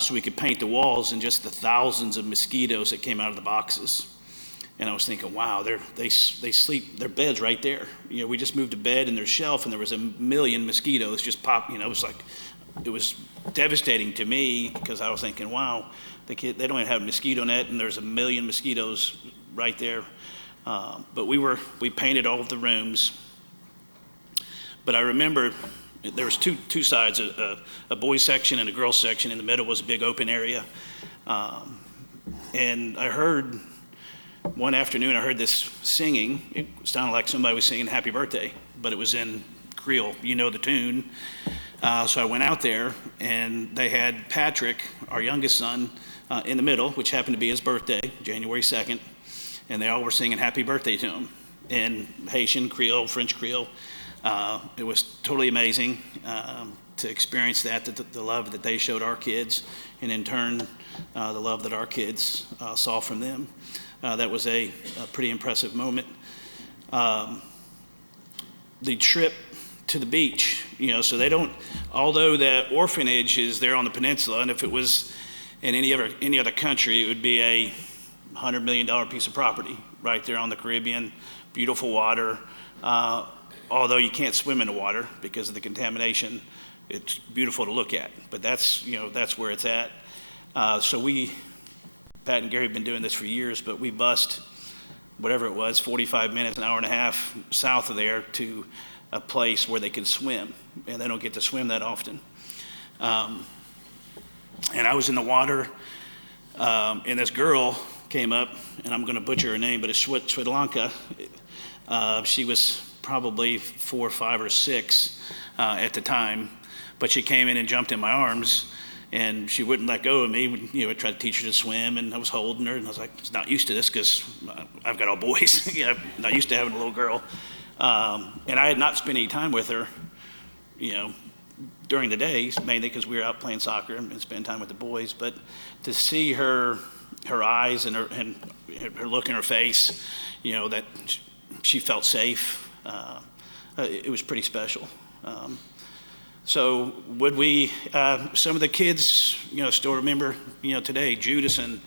so we could paint the walls, and just the thousands of mosquitoes that came out of the boxes. And I was thinking, wow, they sleep, their bed's right there. We just moved a bed and their shelf, and there was a million mosquitoes just pop. It was like it was devastating to me because I was thinking, wow, they don't even have a mosquito net, and there's 1 million mosquitoes right there. But we painted all of the rooms. But I remember there was two sides, a boys section and a girls section. In the middle was a big open area. And I heard, one afternoon, I heard this singing. It sounded like somebody was singing Happy Birthday, but it was in Creole, you know the tune. So I went out there, and they had Patrick, our youngest son, in the middle, which happened to be his birthday, January 2nd, and they all were singing Happy Birthday to him in Haitian, Creole, French Creole. It was totally amazing to experience that, the love that they showed our kids, and in turn, the love that our kids saw from them. That was a pretty impressive moment. The trip to the beach, so they don't, although the orphanage is there on the peninsula, and if it was in any other country, it would be a $100 million piece of property right there on the Caribbean, beautiful water. Although you can't swim in the water because of the contamination, it's beautiful to look at, but that's where it's at. So Pat and Gary have been doing this for years, but we bussed, whatever it was, 45 minutes, an hour and a half south of there to a place where they can swim, and they don't get to swim that often. And I was in the water, and this girl came up, and I'm going to butcher her name, but it's Swidelanka. She was probably 4, 5, or 6 at the time, but she came in and jumped in my arms, and she wouldn't let go of me. I tried to teach her to swim, and I was holding her, and I was like, I was not used to this because I've got all boys. I'm not used to having a little girl. And I had not spent any time with her, during the day, mainly because we were out playing soccer and spending time with the boys. But to see her eyes and her look in her face, that she felt safe, it was pretty special. So would we, some of the kids, still remember, today, Judas and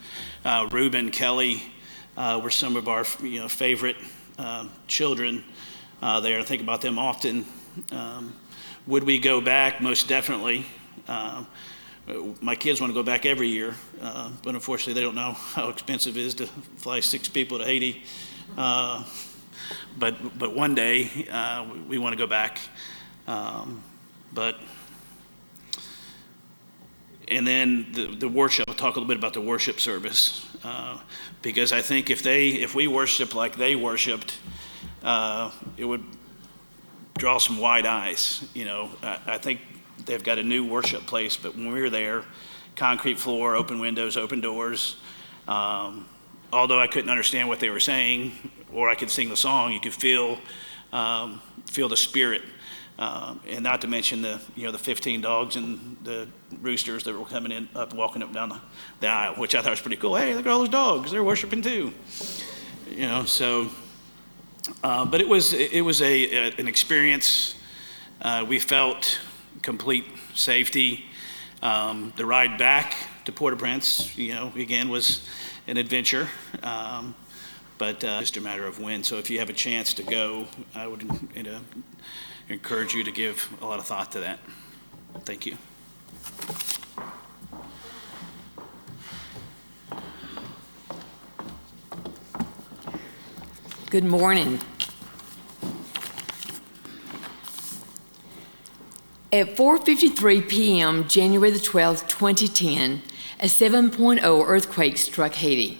Reuben, Kelly were some of our, favorite children there. I think about them often. Would we go back? Most definitely. My kids want to go back every year, but unfortunately they don't know how expensive it is to fly 6 people to Haiti. But one day we want to go back. And then the worship, I'll talk a little bit about the worship service, because I think if we worship like they worshiped, it would draw some wide eyes. I think they've got a new worship place, but when we were there, concrete floor, open windows, open doors. Although I couldn't understand what they were saying, or I could sing the song, you could feel the spirit. And not to mention the 15 dogs and the roosters that were coming in, walking up and down the aisle, which I thought was pretty cool. Hey, look at all those dogs; they're worshiping too. So. But it was an experience. We felt complete safety. The ride back to Port-au-Prince, again was an adventure. But just a matter of when. So if you have a chance to go, I would encourage you to give a lot of thought to that. Thank you. Good morning. At 4:53 p.m., January the 12th, 2010, a 7.0 earthquake struck Haiti.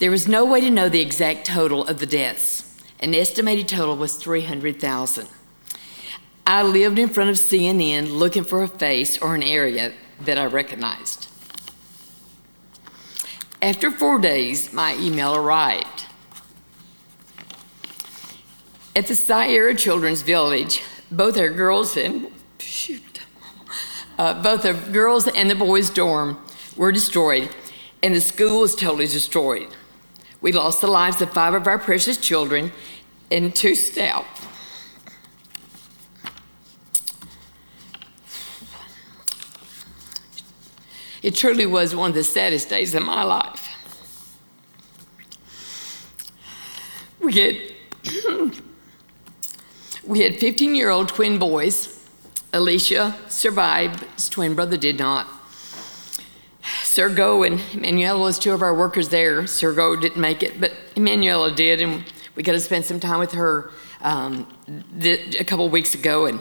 There was no way to know the exact total of the deaths. An estimated total was 300,000. I lived in front of CNN looking for a face or an area that I recognized. After 4 days, my email arrived. At the Sierra Children's Village, both our girls and the boys' dorm were destroyed, and the school was totally destroyed. We lost the lives of 5 of our precious children and 2 staff. It truly was one of the saddest days of my life. We had 15-year-old twin boys, Alicia survived, his twin brother did not. Sergo and Emanuela was two of our workers there. Sergo didn't make it, but Emanuela did, and we got to spend some time with her a couple weeks ago and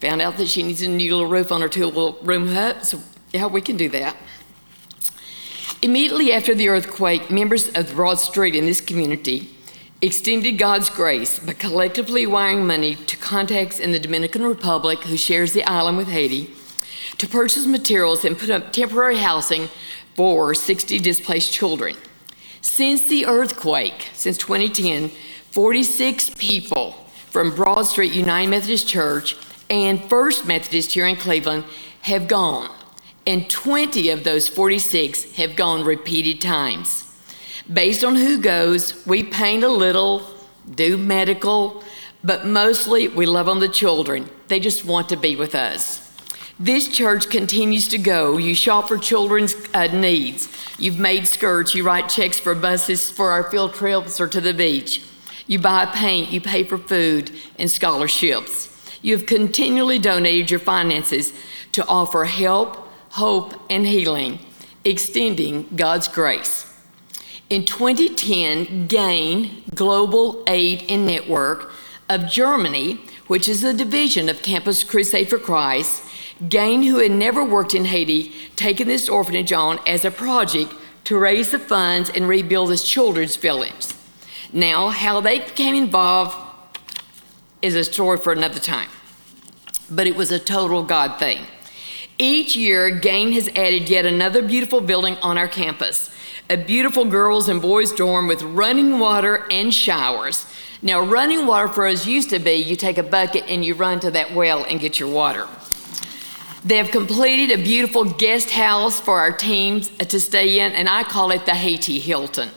found out that she needs a new little roof on her two-room hut, so yeah, we can do that. Immediately after the earthquake, members of Broad Street in this community extended God's grace by collectively wiring money to contacts in the Dominican Republic, who shares the island with Haiti, to purchase materials and put up temporary housing for 60 displaced children. Since the earthquake, since 2010, 46 people from Broad Street United Methodist Church and First Methodist here in Cleveland have gone, and 20 of those 46 have gone repeated times. Based on who goes, we paint a little, do medical, but mostly we love on the children. They just want to be with us. This church continues to go. You shop for children's needs. You've made skirts. You write checks for buses for our field trips or to the beach. You buy paint. You pay for food and scholarships. You have continually donated your finances to offer help, hope, and healing, extending God's grace. In 2010, GAIN, Global Aid and Network of Germany, which is a division of Campus Crusade for Christ, GAIN, who had never worked in Haiti, taken this orphanage on as a project to raise the funds and rebuild this children's village. Now, how they became involved is a story for another time, but it was a total God thing. Each year, GAIN has added yet another beautiful building on our campus, a beautiful girls' and boys' dorm with running water and showers. Now, running water for us used to be you take a bucket and you run to that well and get your water. They have completed a beautiful guest house for our teams to stay in, and I call it the Haiti Hilton.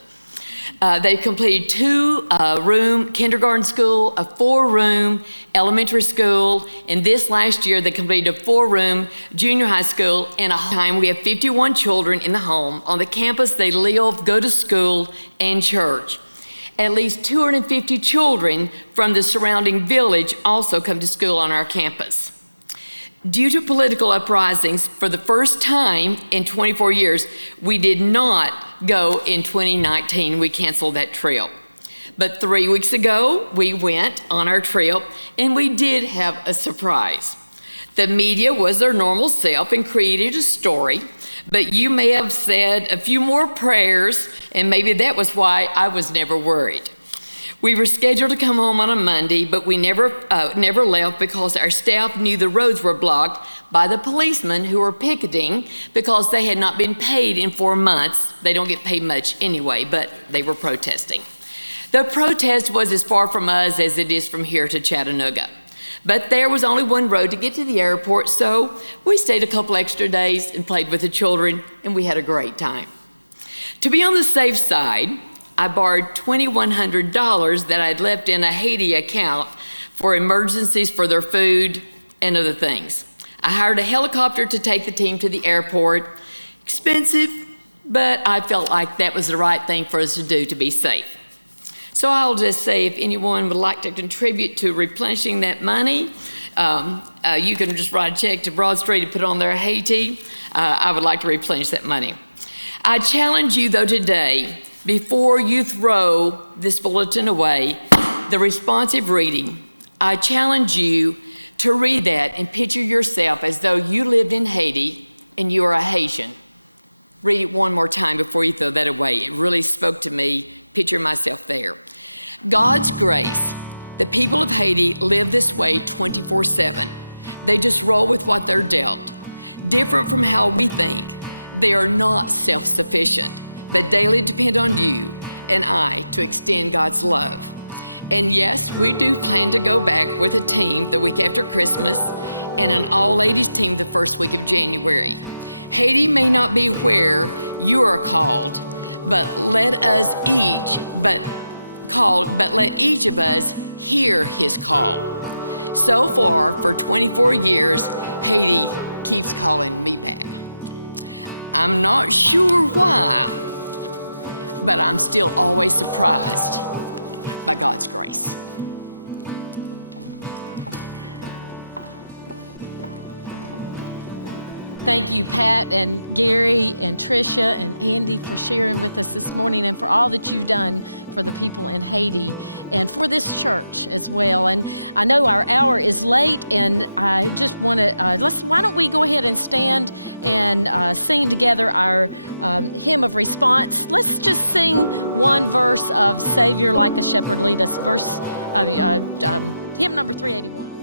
They've completed 2-room kindergarten school, a 4-room elementary school, and this last year they completed a 4-room junior high school. In a time, we have 51 children in the home. On the campus, they live, go to school, and church. At least 250 children from the surrounding village also come to school on our campus. Due to political uprisings, for the first time in 24 years, we did not go in 2019. We canceled that trip. But 3 weeks ago, we went on our trip, and we did have a surprise. The media was their normal self and created a story, but you may have said a few more prayers, and maybe that was why I was never worried. We were scheduled to come home on a Monday, but we never left because our staff knew the roads were blocked by the policemen who were picketing because they had not been paid in 4 months. They don't get paid much anyway, but they were protesting. The protest was as far from us as it is from here to Chattanooga. But there was only one road to get to the airport, so we stayed a couple extra days and played with the children, and we had a great time. To be on the safe side, I borrowed $2,100 that I'd left in a Haiti account for emergencies for their food and other things. I hired a helicopter to take the team to the airport. Expensive, but I felt like that was the right thing for us to do to be safe. So I'll just say if anyone would like to contribute to replenishing that money, you can just write a check to Broad Street and put it on there, Haiti. I would like to replenish that money. I challenge you, though, today, before you throw this bulletin away, the responsive reading, I challenge you to read that and picture yourself as though you lived in Haiti and you are a Haitian. Read it one more time before you throw that away. It really spoke to me, picture myself there. God's grace. The people of Haiti live this way 24/7. They just roll with what they're dealt. Different from how we think. They are not self-sufficient, but daily depend on you and I to extend God's love. And yes, we do plan to go back with a team the week after Christmas and an all-ladies team the first week of January. Haiti may not be where you are called, but let each of us hear his call. So far, for 24 years, Haiti keeps calling me back. I'm not sure why, but I'm still always surprised by God's grace. Thank you, Pat and Gary and Tricia and Andy, for sharing with us this morning and for all that you've done for the people in Haiti and for this church as well. And I know our hour is late, and I just want to, why don't we go ahead and stand and sing together our hymn of response. Let's just sing one verse of Savior Like a Shepherd Lead Us, hymn number 381.